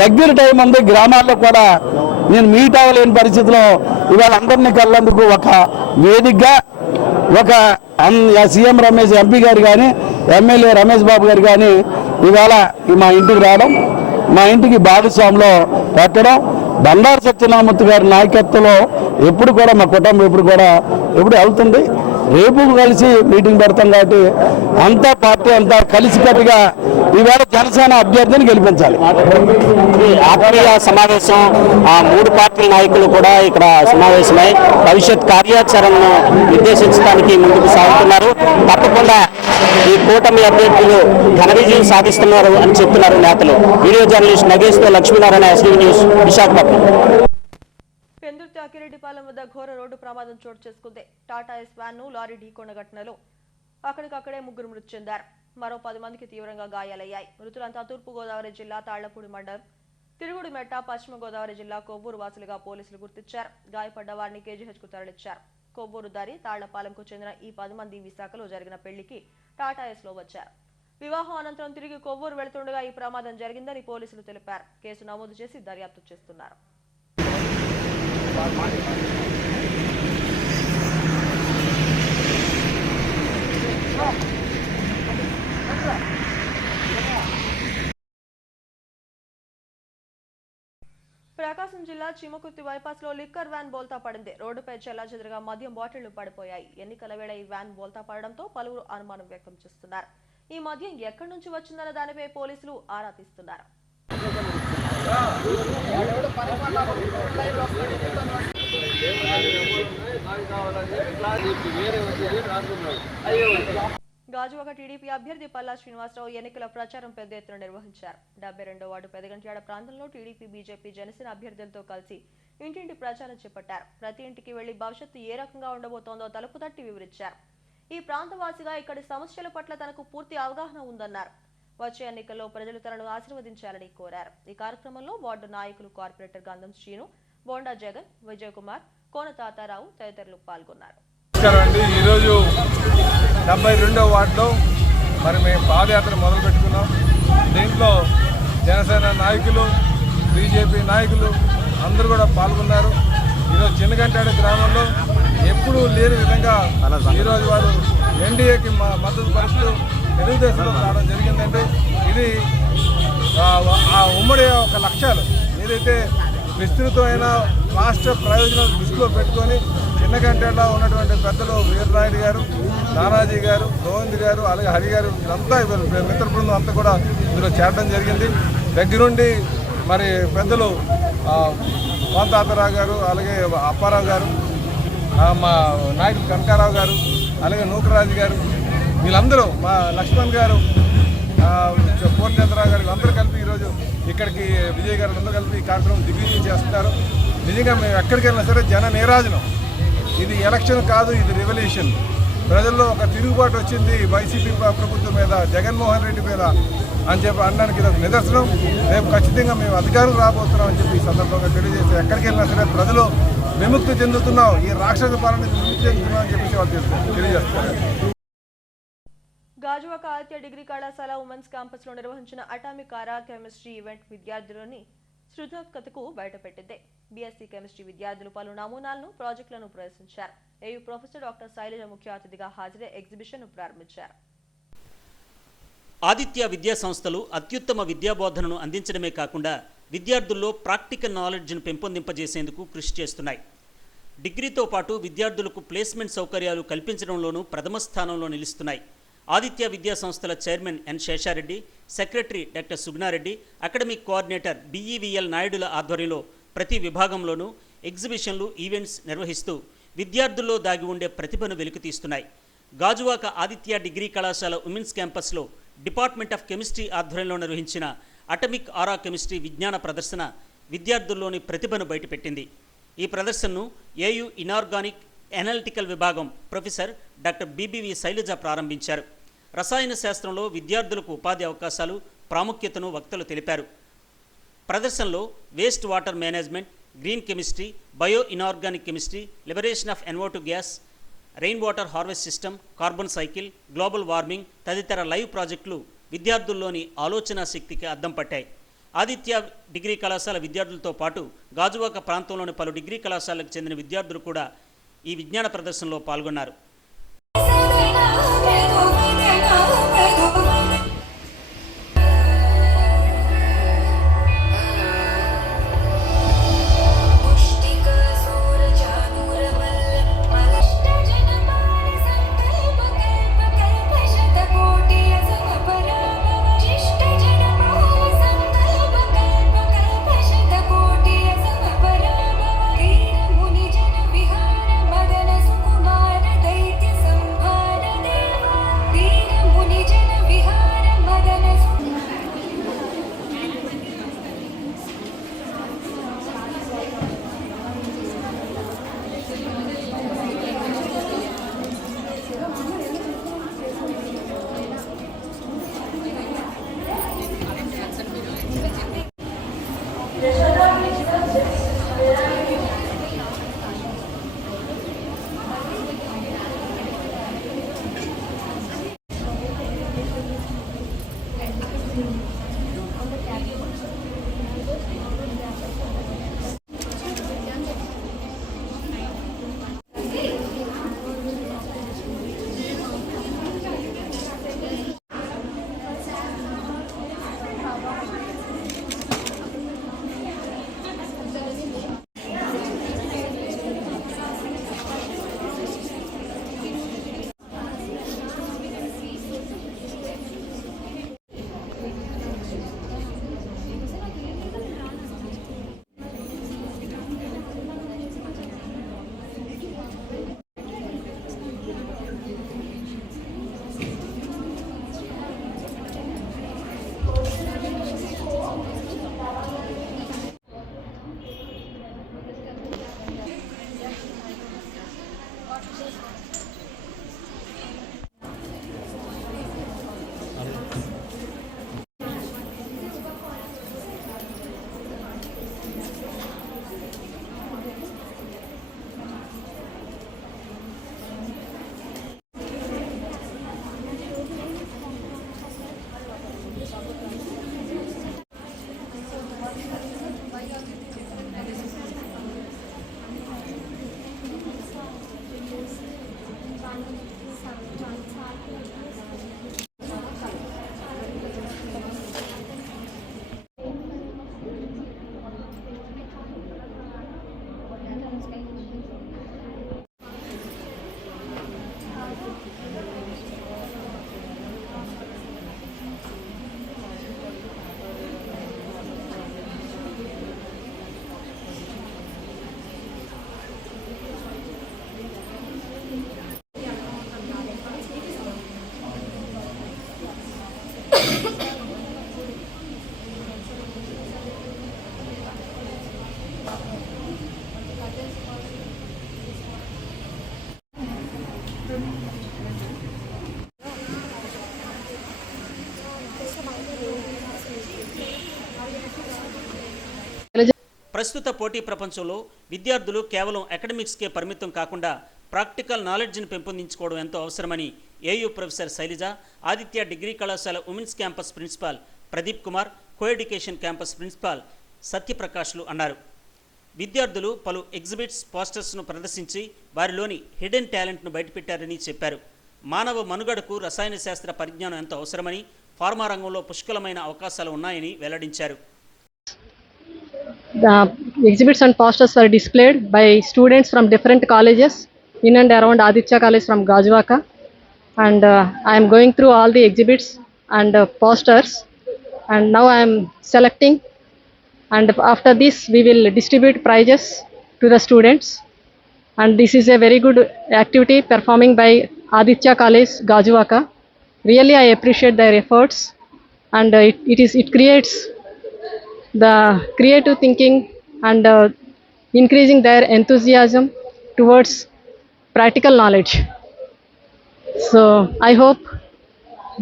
దగ్గర టైం ఉంది. గ్రామాల్లో కూడా నేను మీట్ అవ్వలేని పరిస్థితిలో ఇవాళ అందరినీ కళ్ళందుకు ఒక వేదికగా ఒక సీఎం రమేష్ ఎంపీ గారు కానీ, ఎమ్మెల్యే రమేష్ బాబు గారు కానీ ఇవాళ మా ఇంటికి రావడం, మా ఇంటికి భాగస్వామిలో పెట్టడం, బండారు సత్యనారాయణ గారి నాయకత్వంలో ఎప్పుడు కూడా మా కుటుంబం ఎప్పుడు వెళ్తుంది. రేపు కలిసి మీటింగ్ పెడతాం కాబట్టి అంతా పార్టీ అంతా కలిసికట్టుగా ఈవేళ జనసేన అభ్యర్థిని గెలిపించాలి. ఈ ఆత్మీయ సమావేశం ఆ 3 పార్టీల నాయకులు కూడా ఇక్కడ సమావేశమై భవిష్యత్ కార్యాచరణను నిర్దేశించడానికి ముందుకు సాగుతున్నారు. తప్పకుండా ఈ కూటమి అభ్యర్థులు ఘన విజయం సాధిస్తున్నారు అని చెప్తున్నారు నేతలు. వీడియో జర్నలిస్ట్ నగేష్తో లక్ష్మీనారాయణ, ఎస్టీవీ న్యూస్, విశాఖపట్నం. పెందుర్తి అకిరెడ్డిపాలెం వద్ద ఘోర రోడ్డు ప్రమాదం చోటు చేసుకుంది. టాటా ఎస్ వ్యాన్ ను లారీ ఢీకొన్న ఘటనలో అక్కడికక్కడే 3 మృతి చెందారు. మరో 10 మందికి తీవ్రంగా గాయాలయ్యాయి. మృతులంతా తూర్పు గోదావరి జిల్లా తాళ్లపూడి మండలం తిరుగుడుమెట్ట, పశ్చిమ గోదావరి జిల్లా కొవ్వూరు వాసులుగా పోలీసులు గుర్తించారు. గాయపడ్డ వారిని కేజీహెచ్ కు తరలించారు. కొవ్వూరు దారి తాళ్లపాలెంకు చెందిన ఈ 10 మంది విశాఖలో జరిగిన పెళ్లికి టాటా ఎస్ లో వచ్చారు. వివాహం అనంతరం తిరిగి కొవ్వూరు వెళుతుండగా ఈ ప్రమాదం జరిగిందని పోలీసులు తెలిపారు. కేసు నమోదు చేసి దర్యాప్తు చేస్తున్నారు. ప్రకాశం జిల్లా చీమకుర్తి బైపాస్ లో లిక్కర్ వ్యాన్ బోల్తా పడింది. రోడ్డుపై చెల్లాచెదురుగా మద్యం బాటిళ్లు పడిపోయాయి. ఎన్నికల వేళ ఈ వ్యాన్ బోల్తా పడడంతో పలువురు అనుమానం వ్యక్తం చేస్తున్నారు. ఈ మద్యం ఎక్కడి నుంచి వచ్చిందన్న దానిపై పోలీసులు ఆరా తీస్తున్నారు. గాజువాక టీడీపీ అభ్యర్థి పల్లా శ్రీనివాసరావు ఎన్నికల ప్రచారం పెద్ద ఎత్తున నిర్వహించారు. 72వ వార్డు పెదగంట్యాడ ప్రాంతంలో టీడీపీ, బీజేపీ, జనసేన అభ్యర్థులతో కలిసి ఇంటింటి ప్రచారం చేపట్టారు. ప్రతి ఇంటికి వెళ్లి భవిష్యత్తు ఏ రకంగా ఉండబోతోందో తలుపు తట్టి వివరించారు. ఈ ప్రాంతవాసిగా ఇక్కడి సమస్యల పట్ల తనకు పూర్తి అవగాహన ఉందన్నారు. వచ్చే ఎన్నికల్లో ప్రజలు తనను ఆశీర్వదించాలని కోరారు. ఈ కార్యక్రమంలో వార్డు నాయకులు కార్పొరేటర్ గంధం శ్రీను, బోండా జగన్, విజయ్ కుమార్, కోన తాతారావు తదితరులు పాల్గొన్నారు. ఈరోజు 72వ వార్డులో మరి మేము పాదయాత్ర మొదలు పెట్టుకున్నాం. దీంట్లో జనసేన నాయకులు, బీజేపీ నాయకులు అందరూ కూడా పాల్గొన్నారు. ఈరోజు చిన్నగంటాడ గ్రామంలో ఎప్పుడూ లేని విధంగా ఈరోజు వారు ఎన్డీఏకి మద్దతు పరుస్తూ తెలుగుదేశంలో రావడం జరిగిందంటే ఇది ఆ ఉమ్మడి ఒక లక్ష్యాలు ఏదైతే విస్తృతమైన రాష్ట్ర ప్రయోజనాలు దృష్టిలో పెట్టుకొని చిన్నగంటలో ఉన్నటువంటి పెద్దలు వీరనాయుడు గారు, నానాజీ గారు, గోవింద్ గారు, అలాగే హరి గారు వీరంతా మిత్ర బృందం అంతా కూడా ఇందులో చేరడం జరిగింది. దగ్గరుండి మరి పెద్దలు కోనతాతారావు గారు, అలాగే అప్పారావు గారు, మా నాయకులు కనకారావు గారు, అలాగే నూకరాజు గారు, వీళ్ళందరూ మా లక్ష్మణ్ గారు, పూర్ణచంద్రరావు గారు వీళ్ళందరూ కలిపి ఈరోజు ఇక్కడికి విజయ్ గారు అందరూ కలిపి ఈ కార్యక్రమం దిగ్విజయం చేస్తున్నారు. నిజంగా మేము ఎక్కడికి వెళ్ళినా సరే జన నీరాజనం. ఇది ఎలక్షన్ కాదు, ఇది రెవల్యూషన్. ప్రజల్లో ఒక తిరుగుబాటు వచ్చింది వైసీపీ ప్రభుత్వం మీద, జగన్మోహన్ రెడ్డి మీద అని చెప్పి అనడానికి ఇది ఒక నిదర్శనం. రేపు ఖచ్చితంగా మేము అధికారం రాబోతున్నాం అని చెప్పి ఈ సందర్భంగా తెలియజేసి ఎక్కడికి వెళ్ళినా సరే ప్రజలు విముక్తి చెందుతున్నాం, ఈ రాక్షస పాలన విముక్తి చెందుతున్నాం అని చెప్పేసి వాళ్ళు తెలియజేస్తున్నారు. గాజువాక ఆదిత్య డిగ్రీ కళాశాల ఉమెన్స్ క్యాంపస్ లో నిర్వహించిన అటామిక్ ఆరా కెమిస్ట్రీ ఈవెంట్ విద్యార్థులని సృజనాత్మకతకు బయటపెట్టింది. బీఎస్సీ కెమిస్ట్రీ విద్యార్థులు పలు నమూనాలను, ప్రాజెక్టులను ప్రదర్శించారు. ఏయూ ప్రొఫెసర్ డాక్టర్ శైలజ ముఖ్య అతిథిగా హాజరై ఎగ్జిబిషన్ ను ప్రారంభించారు. ఆదిత్య విద్యా సంస్థలు అత్యుత్తమ విద్యాబోధనను అందించడమే కాకుండా విద్యార్థుల్లో ప్రాక్టికల్ నాలెడ్జ్ను పెంపొందింపజేసేందుకు కృషి చేస్తున్నాయి. డిగ్రీతో పాటు విద్యార్థులకు ప్లేస్మెంట్ సౌకర్యాలు కల్పించడంలోనూ ప్రథమ స్థానంలో నిలుస్తున్నాయి. ఆదిత్య విద్యా సంస్థల chairman N Seshareddy, secretary doctor Sugnareddy, academic coordinator BEVL నాయుడుల ఆధ్వర్యంలో ప్రతి విభాగంలోనూ ఎగ్జిబిషన్లు, ఈవెంట్స్ నిర్వహిస్తూ విద్యార్థుల్లో దాగి ఉండే ప్రతిభను వెలికితీస్తున్నాయి. గాజువాక ఆదిత్య డిగ్రీ కళాశాల ఉమెన్స్ క్యాంపస్లో డిపార్ట్మెంట్ ఆఫ్ కెమిస్ట్రీ ఆధ్వర్యంలో నిర్వహించిన అటమిక్ ఆరా కెమిస్ట్రీ విజ్ఞాన ప్రదర్శన విద్యార్థుల్లోని ప్రతిభను బయటపెట్టింది. ఈ ప్రదర్శనను ఏయూ ఇనార్గానిక్ ఎనాలిటికల్ విభాగం ప్రొఫెసర్ డాక్టర్ బిబివి శైలజ ప్రారంభించారు. రసాయన శాస్త్రంలో విద్యార్థులకు ఉపాధి అవకాశాలు, ప్రాముఖ్యతను వక్తలు తెలిపారు. ప్రదర్శనలో waste water management, green chemistry, bio inorganic chemistry, liberation of N O two gas, rain water harvest system, carbon cycle, global warming తదితర లైవ్ ప్రాజెక్టులు విద్యార్థుల్లోని ఆలోచనా శక్తికి అద్దం పట్టాయి. ఆదిత్య డిగ్రీ కళాశాల విద్యార్థులతో పాటు గాజువాక ప్రాంతంలోని పలు డిగ్రీ కళాశాలకు చెందిన విద్యార్థులు కూడా ఈ విజ్ఞాన ప్రదర్శనలో పాల్గొన్నారు. ఇష్ట ప్రస్తుత పోటీ ప్రపంచంలో విద్యార్థులు కేవలం అకాడమిక్స్కే పరిమితం కాకుండా ప్రాక్టికల్ నాలెడ్జ్ని పెంపొందించుకోవడం ఎంతో అవసరమని AU professor Sailaja, Aditya degree కళాశాల women's campus principal Pradeep Kumar, coeducation campus principal సత్యప్రకాష్లు అన్నారు. విద్యార్థులు పలు ఎగ్జిబిట్స్, పోస్టర్స్ను ప్రదర్శించి వారిలోని హిడెన్ టాలెంట్ను బయటపెట్టారని చెప్పారు. మానవ మనుగడకు రసాయన శాస్త్ర పరిజ్ఞానం ఎంతో అవసరమని, ఫార్మా రంగంలో పుష్కలమైన అవకాశాలు ఉన్నాయని వెల్లడించారు. The exhibits and posters were displayed by students from different colleges in and around Aditya College from Gajuwaka, and I am going through all the exhibits and posters, and now I am selecting, and after this we will distribute prizes to the students, and this is a very good activity performing by Aditya College Gajuwaka. Really I appreciate their efforts, and it creates the creative thinking and increasing their enthusiasm towards practical knowledge. So I hope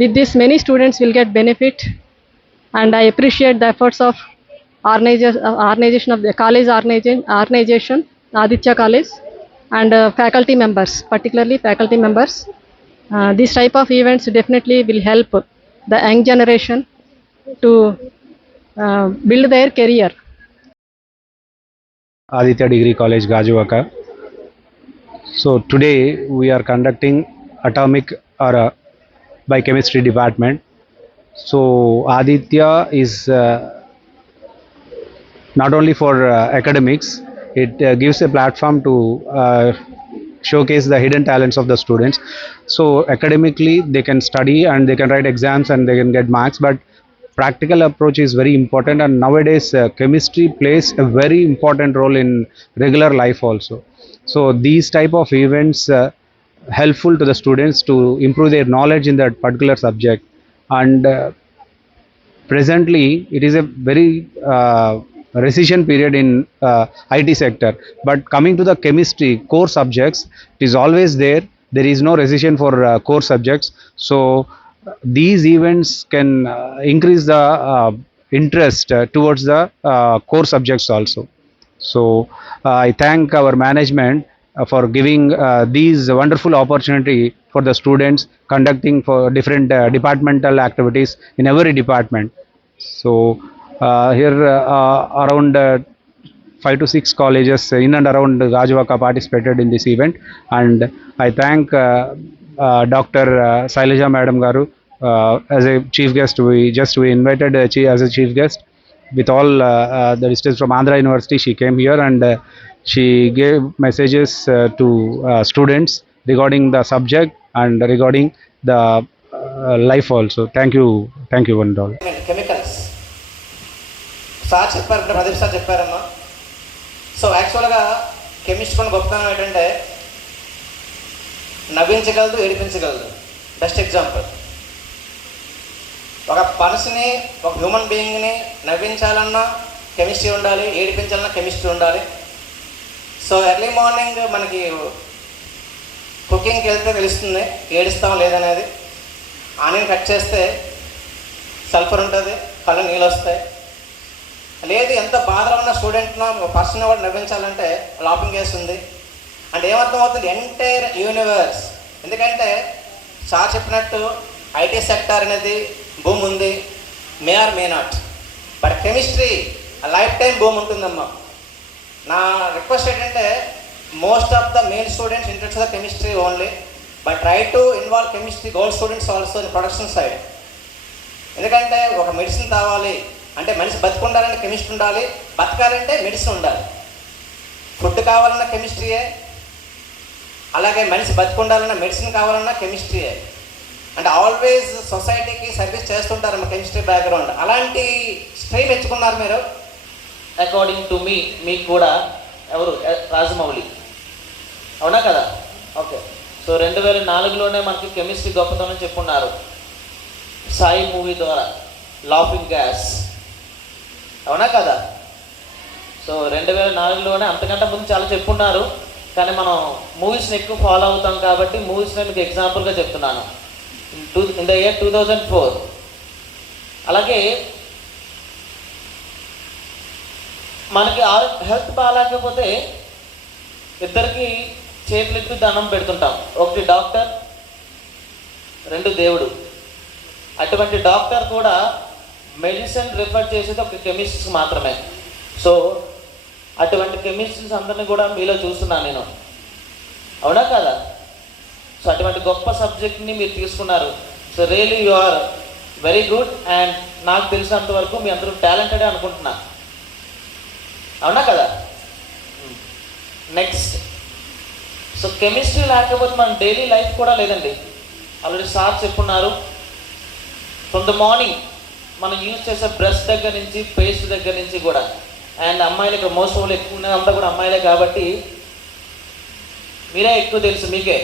with this many students will get benefit, and I appreciate the efforts of organization of the college organization Aditya College, and faculty members, particularly faculty members. This type of events definitely will help the young generation to build their career. Aditya Degree College Gajuwaka. So today we are conducting atomic or biochemistry department. So Aditya is not only for academics, it gives a platform to showcase the hidden talents of the students. So academically they can study and they can write exams and they can get marks, but practical approach is very important, and nowadays chemistry plays a very important role in regular life also. So these type of events helpful to the students to improve their knowledge in that particular subject, and presently it is a very recession period in IT sector, but coming to the chemistry core subjects, it is always there is no recession for core subjects. So these events can increase the interest towards the core subjects also. So I thank our management for giving these wonderful opportunity for the students, conducting for different departmental activities in every department. So here around 5 to 6 colleges in and around Gajuwaka participated in this event, and I thank Dr. Shailaja Madam Garu as a chief guest. We invited as a chief guest with all the visitors from Andhra University. She came here and she gave messages to students regarding the subject and regarding the life also. Thank you one and all. Chemicals. Sir చెప్పారు, Pradeep sir చెప్పారమ్మా. So యాక్చువల్గా chemistry కొన్ని గొప్పతనం ఏంటంటే నవ్వించగలదు, ఏడిపించగలదు. Best example, ఒక పర్సన్ని, ఒక human బీయింగ్ని నవ్వించాలన్నా chemistry ఉండాలి, ఏడిపించాలన్నా chemistry ఉండాలి. సో ఎర్లీ మార్నింగ్ మనకి కుకింగ్కి వెళ్తే తెలుస్తుంది ఏడుస్తాం లేదనేది. ఆనియన్ కట్ చేస్తే సల్ఫర్ ఉంటుంది, కళ్ళు నీళ్ళు వస్తాయి. లేదు ఎంత బాధలో ఉన్న స్టూడెంట్నో పర్సన్ కూడా నవ్వించాలంటే లాఫింగ్ గ్యాస్ ఉంది. అంటే ఏమర్థం అవుతుంది, ఎంటైర్ యూనివర్స్. ఎందుకంటే సార్ చెప్పినట్టు ఐటీ సెక్టార్ అనేది భూమి ఉంది, may or may not, but chemistry life time భూమి ఉంటుందమ్మా. నా రిక్వెస్ట్ ఏంటంటే most of the main students interest the chemistry only, but try to involve chemistry gold students also in production side. ఎందుకంటే ఒక medicine కావాలి అంటే మనిషి బతుకుండాలంటే కెమిస్ట్రీ ఉండాలి, బతకాలంటే మెడిసిన్ ఉండాలి. ఫుడ్ కావాలన్నా కెమిస్ట్రీయే, అలాగే మనిషి బతుకుండాలన్నా మెడిసిన్ కావాలన్నా కెమిస్ట్రీయే. అంటే ఆల్వేస్ సొసైటీకి సర్వీస్ చేస్తుంటారు మా కెమిస్ట్రీ బ్యాక్గ్రౌండ్. అలాంటి స్ట్రీమ్ ఎంచుకున్నారు మీరు. అకార్డింగ్ టు మీ, మీకు కూడా ఎవరు రాజమౌళి, అవునా కదా? ఓకే. సో 2004లోనే మనకి కెమిస్ట్రీ గొప్పతనం చెప్పున్నారు సాయి మూవీ ద్వారా, లాఫింగ్ గ్యాస్, అవునా కదా? సో 2004లోనే, అంతకంటే ముందు చాలా చెప్పున్నారు, కానీ మనం మూవీస్ని ఎక్కువ ఫాలో అవుతాం కాబట్టి మూవీస్ని మీకు ఎగ్జాంపుల్గా చెప్తున్నాను. In the year 2004. అలాగే మనకి హెల్త్ బాగాలేకపోతే ఇద్దరికి చేతులెత్తి దండం పెడుతుంటాం. ఒకటి డాక్టర్, 2 దేవుడు. అటువంటి డాక్టర్ కూడా మెడిసిన్ రిఫర్ చేసేది ఒక కెమిస్ట్స్ మాత్రమే. సో అటువంటి కెమిస్ట్రీస్ అందరినీ కూడా మీలో చూస్తున్నాను నేను, అవునా కదా? సో అటువంటి గొప్ప సబ్జెక్ట్ని మీరు తీసుకున్నారు. So really you are very good. And నాకు తెలిసినంత వరకు మీ అందరూ టాలెంటెడే అనుకుంటున్నా, అవునా కదా? నెక్స్ట్, సో కెమిస్ట్రీ లేకపోతే మన డైలీ లైఫ్ కూడా లేదండి. ఆల్రెడీ సార్ చెప్పున్నారు, ఫ్రమ్ ద మార్నింగ్ మనం యూజ్ చేసే బ్రష్ దగ్గర నుంచి, పేస్ట్ దగ్గర నుంచి కూడా. అండ్ అమ్మాయిలు ఇక్కడ మోస్ట్ ఆఫ్ ఎక్కువ ఉన్నదంతా కూడా అమ్మాయిలే కాబట్టి మీరే ఎక్కువ తెలుసు, మీకే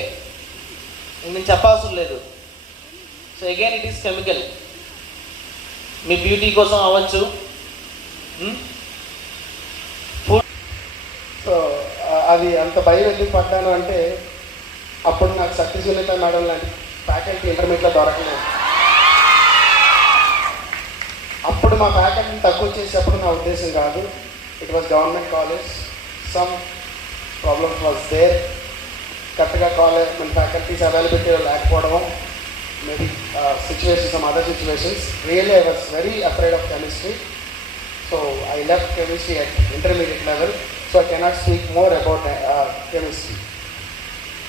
నేను చెప్పవసరం లేదు. So again it is chemical. Me beauty కోసం అవ్వచ్చు, సో అది అంత భయం ఎందుకు పడ్డాను అంటే అప్పుడు నాకు సత్యసునీత మేడం లాంటి ఫ్యాకల్టీ ఇంటర్మీడియట్లో దొరకలేదు. అప్పుడు మా ఫ్యాకల్టీని తక్కువ చేసేటప్పుడు నా ఉద్దేశం కాదు. It was government college, some problems was there. కరెక్ట్గా కాలేజ్ మన ఫ్యాకల్టీస్ అవైలబిలిటీ లేకపోవడం, maybe situations, some other situations. Really I was very afraid of chemistry. So I left chemistry at intermediate level. So I cannot speak more about chemistry.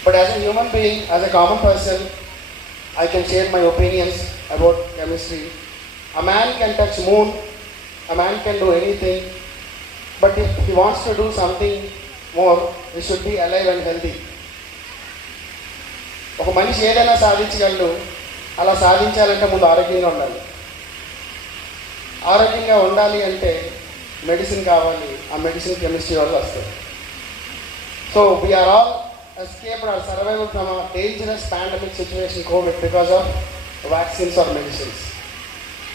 But as a human being, as a common person, I can share my opinions about chemistry. A man can touch moon, a man can do anything, but if he wants to do something more, he should be alive and healthy. ఒక మనిషి ఏదైనా సాధించగలడు. అలా సాధించాలంటే ముందు ఆరోగ్యంగా ఉండాలి. ఆరోగ్యంగా ఉండాలి అంటే మెడిసిన్ కావాలి. ఆ మెడిసిన్ కెమిస్ట్రీ వల్ల వస్తుంది. So we are all escaped or survival from a dangerous pandemic situation Covid because of vaccines or medicines.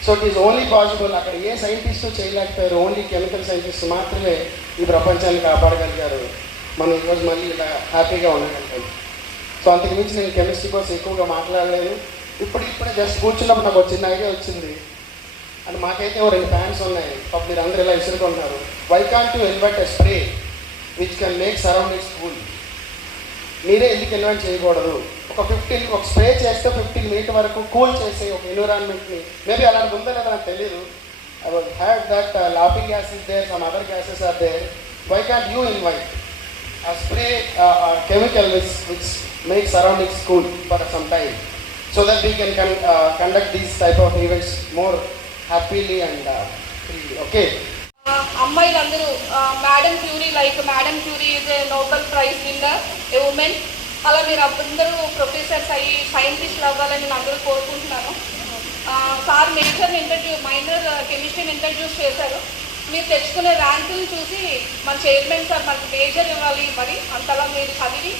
So it is only possible. అక్కడ ఏ సైంటిస్టు చేయలేకపోయారు, ఓన్లీ కెమికల్ సైంటిస్ట్ మాత్రమే ఈ ప్రపంచాన్ని కాపాడగలిగారు. మనం ఈరోజు మళ్ళీ ఇలా హ్యాపీగా ఉండగలిగాం. సో అంతకు మించి నేను కెమిస్ట్రీ కోసం ఎక్కువగా మాట్లాడలేదు. ఇప్పుడే జస్ట్ కూర్చున్నప్పుడు నాకు ఒక చిన్న ఐడియా వచ్చింది. అండ్ మాకైతే 2 ఫ్యాన్స్ ఉన్నాయి. పాపం మీరు అందరూ ఇలా విసురుకుంటున్నారు. Why can't you invent a spray which can make surroundings cool? మీరే ఎందుకు ఇన్వెంట్ చేయకూడదు? ఒక స్ప్రే చేస్తే 15 మినిట్ వరకు కూల్ చేసే ఒక ఎన్విరాన్మెంట్ని. మేబీ అలాంటి ఉందో లేదో నాకు తెలియదు. I was had that laughing gas is there, some other gases are there. Why can't you invite a spray chemical which makes surroundings cool for some time, so that we can conduct these type of events more happily and freely. Okay. అమ్మాయిలందరూ madam Curie, like madam Curie is a Nobel prize winner, a woman. అలా మీరు అందరూ professors అయ్యి సైంటిస్టులు అవ్వాలని నేను అందరూ కోరుకుంటున్నాను. సార్ మైనర్ కెమిస్ట్రీని ఇంట్రడ్యూస్ చేశారు. మీరు తెచ్చుకునే ర్యాంకులు చూసి మన చైర్మన్ సార్ మనకు మేజర్ ఇవ్వాలి. మరి అంతలా మీరు చదివి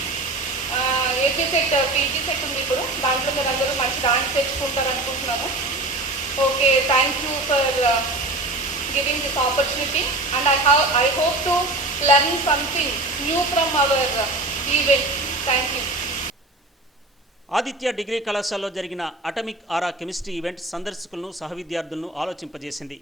ఏపీ సెట్, పీజీ సెట్ ఉంది ఇప్పుడు, దాంట్లో మీరు అందరూ మంచి ర్యాంక్ తెచ్చుకుంటారు అనుకుంటున్నాను. Okay, thank you for giving this opportunity and I hope to learn something new from our event. Thank you. Aditya degree కళాశాలలో జరిగిన అటమిక్ ఆరా కెమిస్ట్రీ ఈవెంట్ సందర్శకులను సహవిద్యార్థులను ఆలోచింపజేసింది.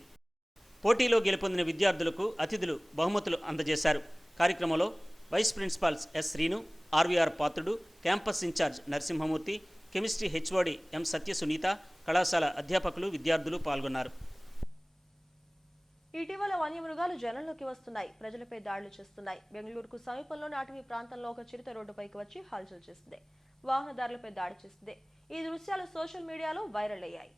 పోటీలో గెలుపొందిన విద్యార్థులకు అతిథులు బహుమతులు అందజేశారు. కార్యక్రమంలో vice principals S Srinu, RVR Patrudu, campus incharge Narasimhamurthy, chemistry HOD M Satyasunitha, కళాశాల అధ్యాపకులు, విద్యార్థులు పాల్గొన్నారు. ఇటీవల వన్యమృగాలు జనంలోకి వస్తున్నాయి, ప్రజలపై దాడులు చేస్తున్నాయి. బెంగళూరుకు సమీపంలోని అటవీ ప్రాంతంలో ఒక చిరుత రోడ్డుపైకి వచ్చి హల్చల్ చేస్తుంది, వాహనదారులపై దాడి చేస్తుంది. ఈ దృశ్యాలు సోషల్ మీడియాలో వైరల్ అయ్యాయి.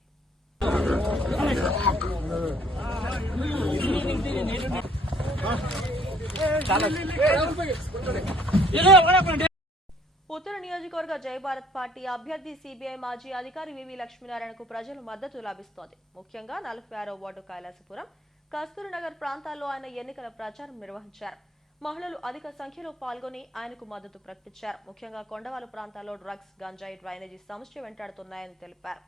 ఉత్తర నియోజకవర్గ జయభారత్ పార్టీ అభ్యర్థి సిబిఐ మాజీ అధికారి వివి లక్ష్మీనారాయణకు ప్రజల మద్దతు లభిస్తోంది. ముఖ్యంగా 46వ వార్డు కైలాసపురం, కస్తూరినగర్ ప్రాంతాల్లో ఆయన ఎన్నికల ప్రచారం నిర్వహించారు. మహిళలు అధిక సంఖ్యలో పాల్గొని ఆయనకు మద్దతు ప్రకటించారు. ముఖ్యంగా కొండవాలు ప్రాంతాల్లో డ్రగ్స్, గంజాయి, డ్రైనేజీ సమస్య వెంటాడుతున్నాయని తెలిపారు.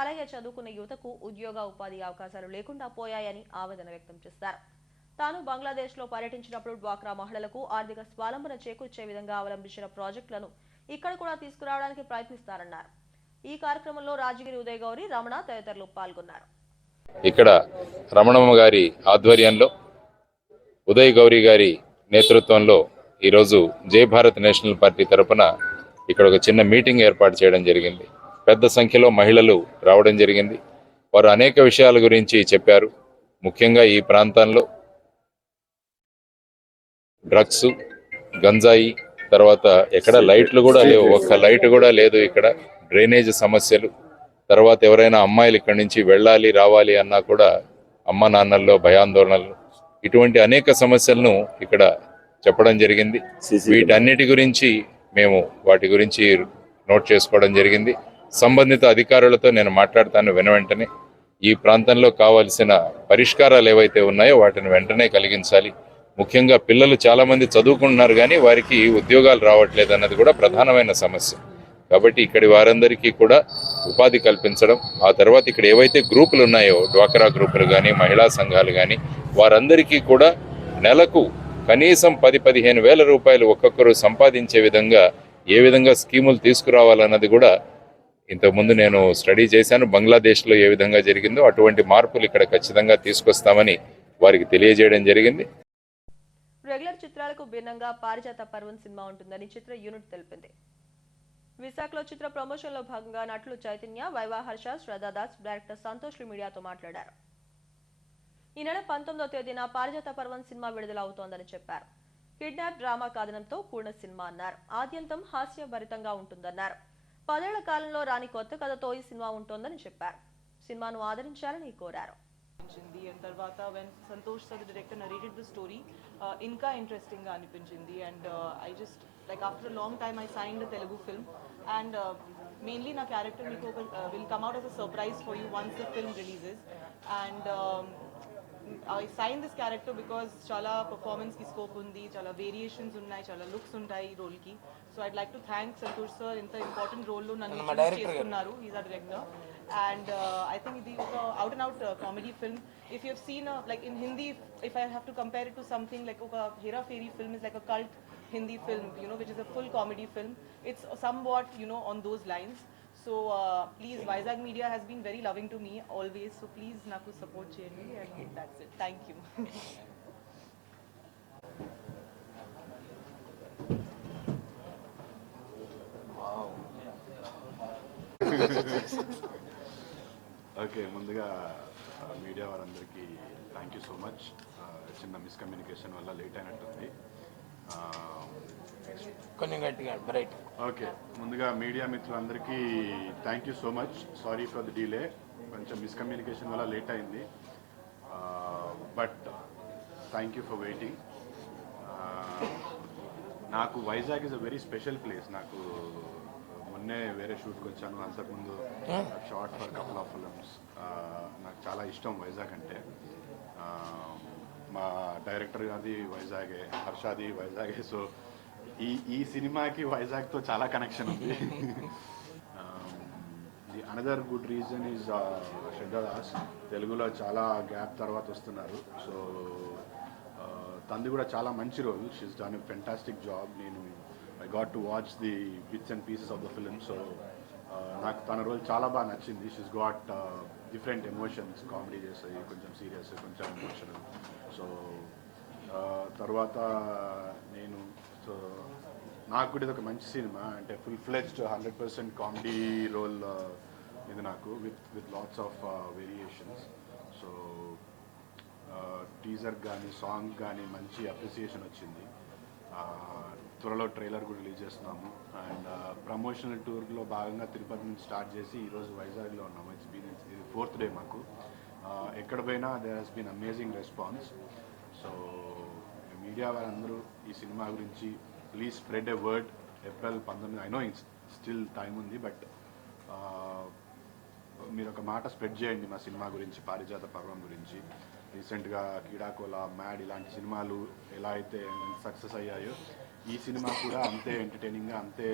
అలాగే చదువుకున్న యువతకు ఉద్యోగ ఉపాధి అవకాశాలు లేకుండా పోయాయని ఆవేదన వ్యక్తం చేశారు. తాను బంగ్లాదేశ్లో పర్యటించినప్పుడు డ్వాక్రా మహిళలకు ఆర్థిక స్వావలంబన చేకూర్చే విధంగా అవలంబించిన ప్రాజెక్టులను ఇక్కడ కూడా తీసుకురావడానికి ప్రయత్నిస్తారన్నారు. ఈ కార్యక్రమంలో రాజగిరి ఉదయ్ గౌరి, రమణ తదితరులు పాల్గొన్నారు. ఇక్కడ రమణమ్మ గారి ఆధ్వర్యంలో, ఉదయ్ గౌరీ గారి నేతృత్వంలో ఈరోజు జై భారత్ నేషనల్ పార్టీ తరఫున ఇక్కడ ఒక చిన్న మీటింగ్ ఏర్పాటు చేయడం జరిగింది. పెద్ద సంఖ్యలో మహిళలు రావడం జరిగింది. వారు అనేక విషయాల గురించి చెప్పారు. ముఖ్యంగా ఈ ప్రాంతంలో డ్రగ్స్, గంజాయి, తర్వాత ఎక్కడ లైట్లు కూడా లేవు, ఒక్క లైట్ కూడా లేదు ఇక్కడ, డ్రైనేజ్ సమస్యలు, తర్వాత ఎవరైనా అమ్మాయిలు ఇక్కడి నుంచి వెళ్ళాలి రావాలి అన్నా కూడా అమ్మ నాన్నల్లో భయాందోళనలు, ఇటువంటి అనేక సమస్యలను ఇక్కడ చెప్పడం జరిగింది. వీటన్నిటి గురించి మేము వాటి గురించి నోట్ చేసుకోవడం జరిగింది. సంబంధిత అధికారులతో నేను మాట్లాడతాను వెంటనే. ఈ ప్రాంతంలో కావాల్సిన పరిష్కారాలు ఏవైతే ఉన్నాయో వాటిని వెంటనే కలిగించాలి. ముఖ్యంగా పిల్లలు చాలామంది చదువుకుంటున్నారు కానీ వారికి ఉద్యోగాలు రావట్లేదు అన్నది కూడా ప్రధానమైన సమస్య. కాబట్టి ఇక్కడి వారందరికీ కూడా ఉపాధి కల్పించడం, ఆ తర్వాత ఇక్కడ ఏవైతే గ్రూపులు ఉన్నాయో, డ్వాక్రా గ్రూపులు కానీ, మహిళా సంఘాలు కానీ, వారందరికీ కూడా నెలకు కనీసం 10-15 వేల రూపాయలు ఒక్కొక్కరు సంపాదించే విధంగా ఏ విధంగా స్కీములు తీసుకురావాలన్నది కూడా ఇంతకుముందు నేను స్టడీ చేశాను. బంగ్లాదేశ్లో ఏ విధంగా జరిగిందో అటువంటి మార్పులు ఇక్కడ ఖచ్చితంగా తీసుకొస్తామని వారికి తెలియజేయడం జరిగింది. రెగ్యులర్ చిత్రాలకు భిన్నంగా పారిజాత పర్వం సినిమా ఉంటుందని చిత్ర యూనిట్ తెలిపింది. విశాఖలో చిత్ర ప్రమోషన్ లో భాగంగా నటులు చైతన్య, వైవా హర్ష, శ్రద్ధాదాస్, డైరెక్టర్ సంతోష్ మీడియాతో మాట్లాడారు. ఈ నెల 19వ తేదీన పారిజాత పర్వం సినిమా విడుదల అవుతోందని చెప్పారు. కిడ్నాప్ డ్రామా కాదనంతో కూడిన సినిమా అన్నారు. ఆద్యంతం హాస్యభరితంగా ఉంటుందన్నారు. 10 ఏళ్ల కాలంలో రాని కొత్త కథతో ఈ సినిమా ఉంటోందని చెప్పారు. సినిమాను ఆదరించాలని కోరారు. and tarvata when Santosh sir the director narrated the story inka interesting ga anipinchindi and I just like after a long time I signed a Telugu film and mainly na character meeku will come out as a surprise for you once the film releases and I signed this character because chala performance ki scope undi, chala variations unnai, chala looks untai role ki, so I'd like to thank Santosh sir inta important role lo nannu chestunnaru. He's our director and I think it is out and out comedy film. If you have seen like in Hindi, if I have to compare it to something like a Hera Fairy film is like a cult Hindi film, you know, which is a full comedy film. It's somewhat, you know, on those lines. So please, Vizag Media has been very loving to me always, so please naku support cheyandi and that's it. Thank you. Okay, ముందుగా media వారందరికీ thank you so much. చిన్న miscommunication వల్ల late అయినట్టుంది. కొంచెం గట్టిగా bright. Okay, ముందుగా media మిత్రులందరికీ thank you so much. Sorry for the delay, కొంచెం మిస్కమ్యూనికేషన్ వల్ల లేట్ అయింది. But thank you for waiting. నాకు Vizag is a very special place. నాకు మొన్నే వేరే షూట్కి వచ్చాను, అంతకుముందు short for couple of films. నాకు చాలా ఇష్టం వైజాగ్ అంటే. మా డైరెక్టర్ గారి వైజాగే, హర్షాది వైజాగే. సో ఈ సినిమాకి వైజాగ్తో చాలా కనెక్షన్ ఉంది. The another good reason is Shraddha Das. తెలుగులో చాలా గ్యాప్ తర్వాత వస్తున్నారు. సో తంది కూడా చాలా మంచి role. She's done a fantastic job. I got to watch the bits and pieces of the film, so నాకు తన రోల్ చాలా బాగా నచ్చింది. She's got different emotions, comedy చేస్తాయి, కొంచెం సీరియస్, కొంచెం ఎమోషనల్. సో తర్వాత నేను నాకు కూడా ఇది ఒక మంచి సినిమా, అంటే ఫుల్ ఫ్లెడ్జ్డ్ 100% కామెడీ రోల్ ఇది నాకు, with lots of variations. So teaser కానీ సాంగ్ కానీ మంచి అప్రిసియేషన్ వచ్చింది. త్వరలో ట్రైలర్ కూడా రిలీజ్ చేస్తున్నాము. అండ్ ప్రమోషనల్ టూర్లో భాగంగా తిరుపతి నుంచి స్టార్ట్ చేసి ఈరోజు వైజాగ్లో ఉన్నాము. ఇది 4th డే మాకు. ఎక్కడ పోయినా there has been amazing response. So media వాళ్ళందరూ ఈ సినిమా గురించి please spread a word. April 19, I know it's still time ఉంది, బట్ మీరు ఒక మాట స్ప్రెడ్ చేయండి మా సినిమా గురించి, పారిజాత పర్వం గురించి. రీసెంట్గా కీడాకోల, మ్యాడ్ ఇలాంటి సినిమాలు ఎలా అయితే సక్సెస్ అయ్యాయో ఈ సినిమా కూడా అంతే ఎంటర్టైనింగ్గా, అంతే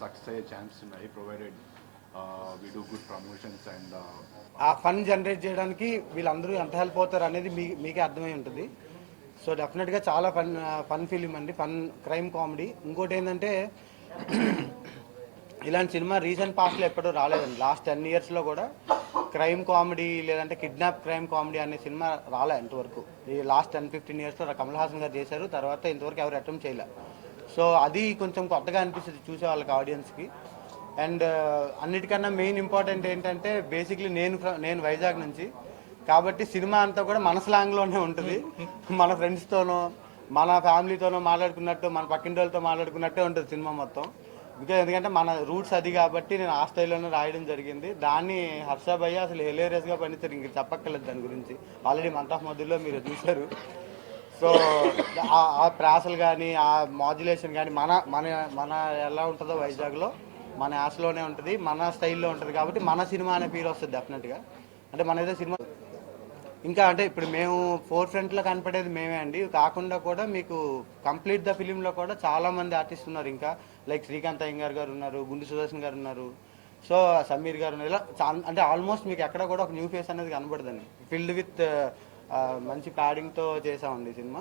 సక్సెస్ అయ్యే ఛాన్స్ ఉన్నాయి, provided we do good promotions. And ఆ ఫన్ జనరేట్ చేయడానికి వీళ్ళందరూ ఎంత హెల్ప్ అవుతారు అనేది మీకే అర్థమై ఉంటుంది. సో డెఫినెట్గా చాలా ఫన్ ఫిలిం అండి, ఫన్ క్రైమ్ కామెడీ. ఇంకోటి ఏంటంటే ఇలాంటి సినిమా రీసెంట్ పాస్ట్లో ఎప్పుడూ రాలేదండి. లాస్ట్ 10 yearsలో కూడా క్రైమ్ కామెడీ లేదంటే కిడ్నాప్ క్రైమ్ కామెడీ అనే సినిమా రాలే ఇంతవరకు. ఈ లాస్ట్ 10-15 yearsలో కమల్ హాసన్ గారు చేశారు, తర్వాత ఇంతవరకు ఎవరు అటెంప్ట్ చేయలే. సో అది కొంచెం కొత్తగా అనిపిస్తుంది చూసే వాళ్ళకి, ఆడియన్స్కి. అండ్ అన్నిటికన్నా మెయిన్ ఇంపార్టెంట్ ఏంటంటే బేసిక్లీ నేను వైజాగ్ నుంచి, కాబట్టి సినిమా అంతా కూడా మన స్లాంగ్లోనే ఉంటుంది. మన ఫ్రెండ్స్తోనో మన ఫ్యామిలీతోనో మాట్లాడుకున్నట్టు, మన పక్కింటి వాళ్ళతో మాట్లాడుకున్నట్టే ఉంటుంది సినిమా మొత్తం. బికాజ్ ఎందుకంటే మన రూట్స్ అది కాబట్టి నేను ఆ స్టైల్లోనే రాయడం జరిగింది. దాన్ని హర్ష భయ్య అసలు హిలేరియస్గా పనిస్తారు, ఇంక చెప్పక్కర్లేదు దాని గురించి. ఆల్రెడీ మంత్ ఆఫ్ మధ్యలో మీరు చూశారు. సో ఆ ప్రాసలు కానీ ఆ మాడ్యులేషన్ కానీ మన మన మన ఎలా ఉంటుందో వైజాగ్లో మన యాసలోనే ఉంటుంది, మన స్టైల్లో ఉంటుంది. కాబట్టి మన సినిమా అనే ఫీల్ వస్తుంది డెఫినెట్గా. అంటే మన ఏదో సినిమా ఇంకా అంటే ఇప్పుడు మేము 4ఫ్రంట్లో కనపడేది మేమే అండి. కాకుండా కూడా మీకు కంప్లీట్ ద ఫిలింలో కూడా చాలామంది ఆర్టిస్ట్ ఉన్నారు. ఇంకా లైక్ శ్రీకాంత్ అయ్యంగార్ గారు ఉన్నారు, గుండు సుదర్శన్ గారు ఉన్నారు, సో సమీర్ గారు ఉన్నారు. ఇలా అంటే ఆల్మోస్ట్ మీకు ఎక్కడ కూడా ఒక న్యూ ఫేస్ అనేది కనబడదండి. ఫిల్డ్ విత్ మంచి ప్యాడింగ్తో చేసామండి సినిమా.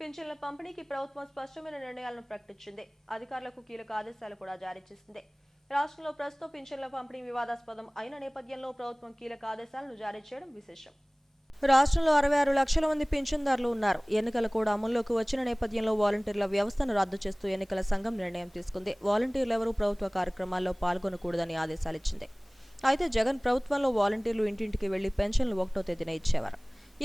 పింఛన్ల పంపిణీకి ప్రభుత్వం స్పష్టమైన నిర్ణయాలను ప్రకటించింది. అధికారులకు కీలక ఆదేశాలు కూడా జారీ చేసింది. రాష్ట్రంలో ప్రస్తుతం పింఛన్ల పంపిణీ వివాదాస్పదం అయిన నేపథ్యంలో ప్రభుత్వం కీలక ఆదేశాలను జారీ చేయడం విశేషం. రాష్ట్రంలో 66 లక్షల మంది పింఛన్దారులు ఉన్నారు. ఎన్నికలు కూడా అమల్లోకి వచ్చిన నేపథ్యంలో వాలంటీర్ల వ్యవస్థను రద్దు చేస్తూ ఎన్నికల సంఘం నిర్ణయం తీసుకుంది. వాలంటీర్లు ఎవరూ ప్రభుత్వ కార్యక్రమాల్లో పాల్గొనకూడదని ఆదేశాలిచ్చింది. అయితే జగన్ ప్రభుత్వంలో వాలంటీర్లు ఇంటింటికి వెళ్లి పెన్షన్లు 1వ తేదీన ఇచ్చేవారు.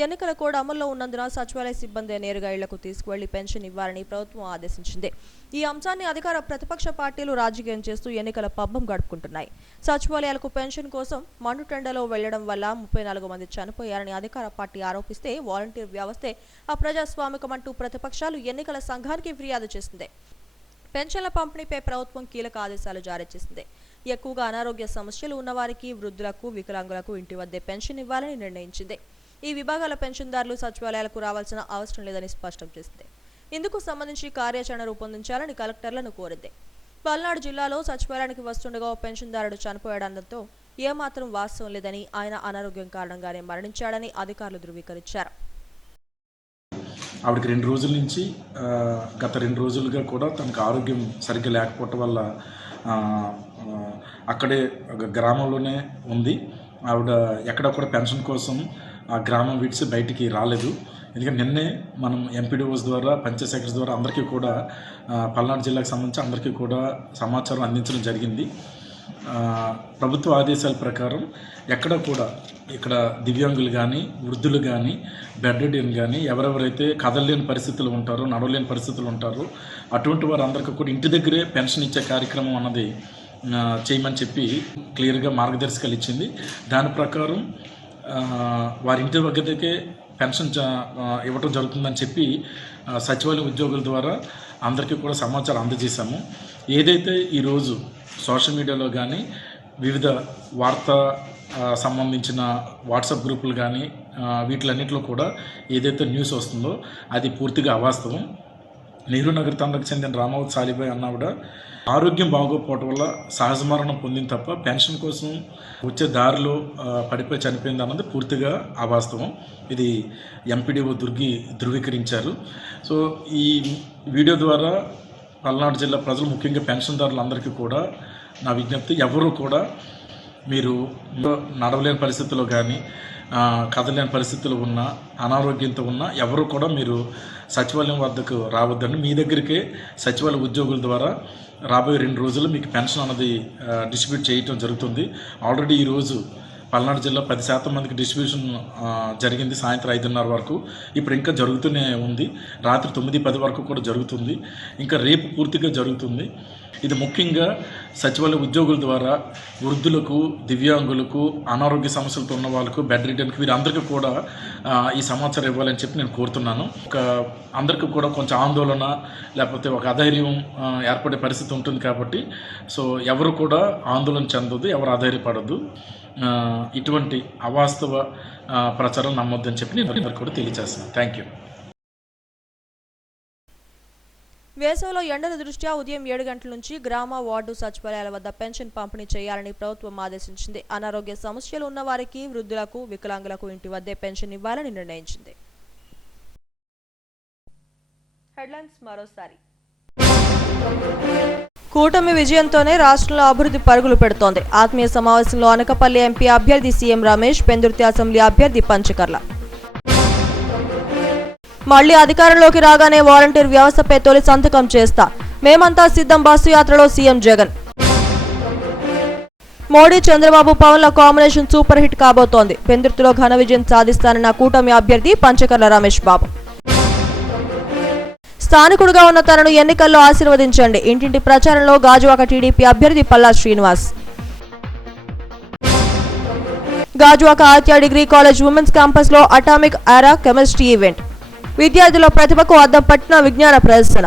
ఎన్నికల కోడ్ అమల్లో ఉన్నందున సచివాలయ సిబ్బంది నేరుగా ఇళ్లకు తీసుకువెళ్లి పెన్షన్ ఇవ్వాలని ప్రభుత్వం ఆదేశించింది. ఈ అంశాన్ని అధికార ప్రతిపక్ష పార్టీలు రాజకీయం చేస్తూ ఎన్నికల పబ్బం గడుపుకుంటున్నాయి. సచివాలయాలకు పెన్షన్ కోసం మండుటెండలో వెళ్లడం వల్ల 34 మంది చనిపోయారని అధికార పార్టీ ఆరోపిస్తే వాలంటీర్ వ్యవస్థే అప్రజాస్వామికమంటూ ప్రతిపక్షాలు ఎన్నికల సంఘానికి ఫిర్యాదు చేసింది. పెన్షన్ల పంపిణీపై ప్రభుత్వం కీలక ఆదేశాలు జారీ చేసింది. ఎక్కువగా అనారోగ్య సమస్యలు ఉన్నవారికి, వృద్ధులకు, వికలాంగులకు ఇంటి వద్దే పెన్షన్ ఇవ్వాలని నిర్ణయించింది. ఈ విభాగాల పెన్షన్దారులు సచివాలయాలకు రావాల్సిన అవసరం లేదని స్పష్టం చేసింది. ఇందుకు సంబంధించి కార్యాచరణ రూపొందించాలని కలెక్టర్లను కోరింది. పల్నాడు జిల్లాలో సచివాలయానికి వస్తుండగా పెన్షన్దారుడు చనిపోయాడనడంతో ఏమాత్రం వాస్తవం లేదని, ఆయన అనారోగ్యం కారణంగానే మరణించాడని అధికారులు ధృవీకరించారు. ఆవిడకి 2 రోజుల నుంచి గత 2 రోజులుగా కూడా తనకు ఆరోగ్యం సరిగ్గా లేకపోవటం వల్ల అక్కడే గ్రామంలోనే ఉంది. ఆవిడ ఎక్కడ కూడా పెన్షన్ కోసం ఆ గ్రామం విడిచి బయటికి రాలేదు. ఎందుకంటే నిన్నే మనం ఎంపీడీఓస్ ద్వారా, పంచాయత్ సెక్రటరీస్ ద్వారా అందరికీ కూడా పల్నాడు జిల్లాకు సంబంధించి అందరికీ కూడా సమాచారం అందించడం జరిగింది. ప్రభుత్వ ఆదేశాల ప్రకారం ఎక్కడ కూడా ఇక్కడ దివ్యాంగులు కానీ, వృద్ధులు కానీ, బెడ్డెడ్ కానీ, ఎవరెవరైతే కదలలేని పరిస్థితులు ఉంటారో, నడవలేని పరిస్థితులు ఉంటారో అటువంటి వారు అందరికీ కూడా ఇంటి దగ్గరే పెన్షన్ ఇచ్చే కార్యక్రమం అన్నది చేయమని చెప్పి క్లియర్గా మార్గదర్శకాలు ఇచ్చింది. దాని ప్రకారం వారి ఇంటి దగ్గరకే పెన్షన్ ఇవ్వటం జరుగుతుందని చెప్పి సచివాలయ ఉద్యోగుల ద్వారా అందరికీ కూడా సమాచారం అందజేశాము. ఏదైతే ఈరోజు సోషల్ మీడియాలో కానీ, వివిధ వార్తా సంబంధించిన వాట్సాప్ గ్రూపులు కానీ వీటిలన్నింటిలో కూడా ఏదైతే న్యూస్ వస్తుందో అది పూర్తిగా అవాస్తవం. నెహ్రూ నగర్ తండకు చెందిన రామావత్ సాలిబాయ్ అన్నావిడ ఆరోగ్యం బాగోకపోవటం వల్ల సహజ మరణం పొందింది తప్ప పెన్షన్ కోసం వచ్చే దారిలో పడిపోయి చనిపోయింది అన్నది పూర్తిగా అవాస్తవం. ఇది ఎంపీడీఓ ధృవీకరించారు. సో ఈ వీడియో ద్వారా పల్నాడు జిల్లా ప్రజలు ముఖ్యంగా పెన్షన్దారులందరికీ కూడా నా విజ్ఞప్తి, ఎవరు కూడా మీరు నడవలేని పరిస్థితుల్లో కానీ కదలేని పరిస్థితులు ఉన్నా అనారోగ్యంతో ఉన్నా ఎవరు కూడా మీరు సచివాలయం వద్దకు రావద్దండి. మీ దగ్గరికే సచివాలయ ఉద్యోగుల ద్వారా రాబోయే 2 రోజులు మీకు పెన్షన్ అన్నది డిస్ట్రిబ్యూట్ చేయటం జరుగుతుంది. ఆల్రెడీ ఈరోజు పల్నాడు జిల్లా 10% మందికి డిస్ట్రిబ్యూషన్ జరిగింది సాయంత్రం 5:30 వరకు. ఇప్పుడు ఇంకా జరుగుతూనే ఉంది. రాత్రి 9-10 వరకు కూడా జరుగుతుంది. ఇంకా రేపు పూర్తిగా జరుగుతుంది. ఇది ముఖ్యంగా సచివాలయ ఉద్యోగుల ద్వారా వృద్ధులకు, దివ్యాంగులకు, అనారోగ్య సమస్యలతో ఉన్న వాళ్ళకు, బెడ్ రిటర్న్కి వీరందరికీ కూడా ఈ సమాచారం ఇవ్వాలని చెప్పి నేను కోరుతున్నాను. అందరికీ కూడా కొంచెం ఆందోళన లేకపోతే ఒక అధైర్యం ఏర్పడే పరిస్థితి ఉంటుంది కాబట్టి ఎవరు కూడా ఆందోళన చెందొద్దు, ఎవరు అధైర్యపడద్దు. ఇటువంటి అవాస్తవ ప్రచారం నమ్మొద్దని చెప్పి నేను అందరికీ కూడా తెలియజేస్తున్నాను. Thank you. వేసవిలో ఎండల దృష్ట్యా ఉదయం 7 గంటల నుంచి గ్రామ వార్డు సచివాలయాల వద్ద పెన్షన్ పంపిణీ చేయాలని ప్రభుత్వం ఆదేశించింది. అనారోగ్య సమస్యలు ఉన్న వారికి, వృద్ధులకు, వికలాంగులకు ఇంటి వద్దే పెన్షన్ ఇవ్వాలని నిర్ణయించింది. హెడ్లైన్స్ మరోసారి. కూటమి విజయంతోనే రాష్ట్రంలో అభివృద్ధి పరుగులు పెడుతోంది. ఆత్మీయ సమావేశంలో అనకాపల్లి ఎంపీ అభ్యర్థి సీఎం రమేష్, పెందుర్తి అసెంబ్లీ అభ్యర్థి పంచకర్ల. మళ్లీ అధికారంలోకి రాగానే వాలంటీర్ వ్యవస్థపై తొలి సంతకం చేస్తా, మేమంతా సిద్ధం బస్సు యాత్రలో సీఎం జగన్. మోడీ, చంద్రబాబు, పవన్ల కాంబినేషన్ సూపర్ హిట్ కాబోతోంది. పెందుర్తిలో ఘన విజయం సాధిస్తానన్న కూటమి అభ్యర్థి పంచకర్ల రమేష్ బాబు. స్థానికుడుగా ఉన్న తనను ఎన్నికల్లో ఆశీర్వదించండి, ఇంటింటి ప్రచారంలో గాజువాక టీడీపీ అభ్యర్థి Palla Srinivas. Gajuwaka Aditya degree college women's campus లో అటామిక్ ఆరా కెమిస్ట్రీ ఈవెంట్. విద్యార్థుల ప్రతిభకు అద్దం పట్టిన విజ్ఞాన ప్రదర్శన.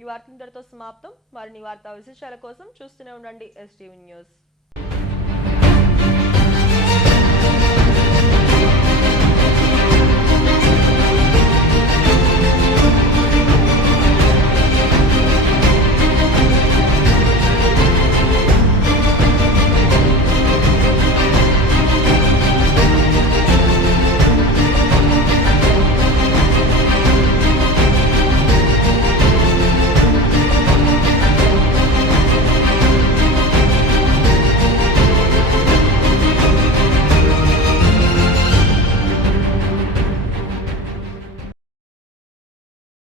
ఈ వార్త ఇంతటితో సమాప్తం. మరిన్ని వార్తా విశేషాల కోసం చూస్తూనే ఉండండి STV న్యూస్.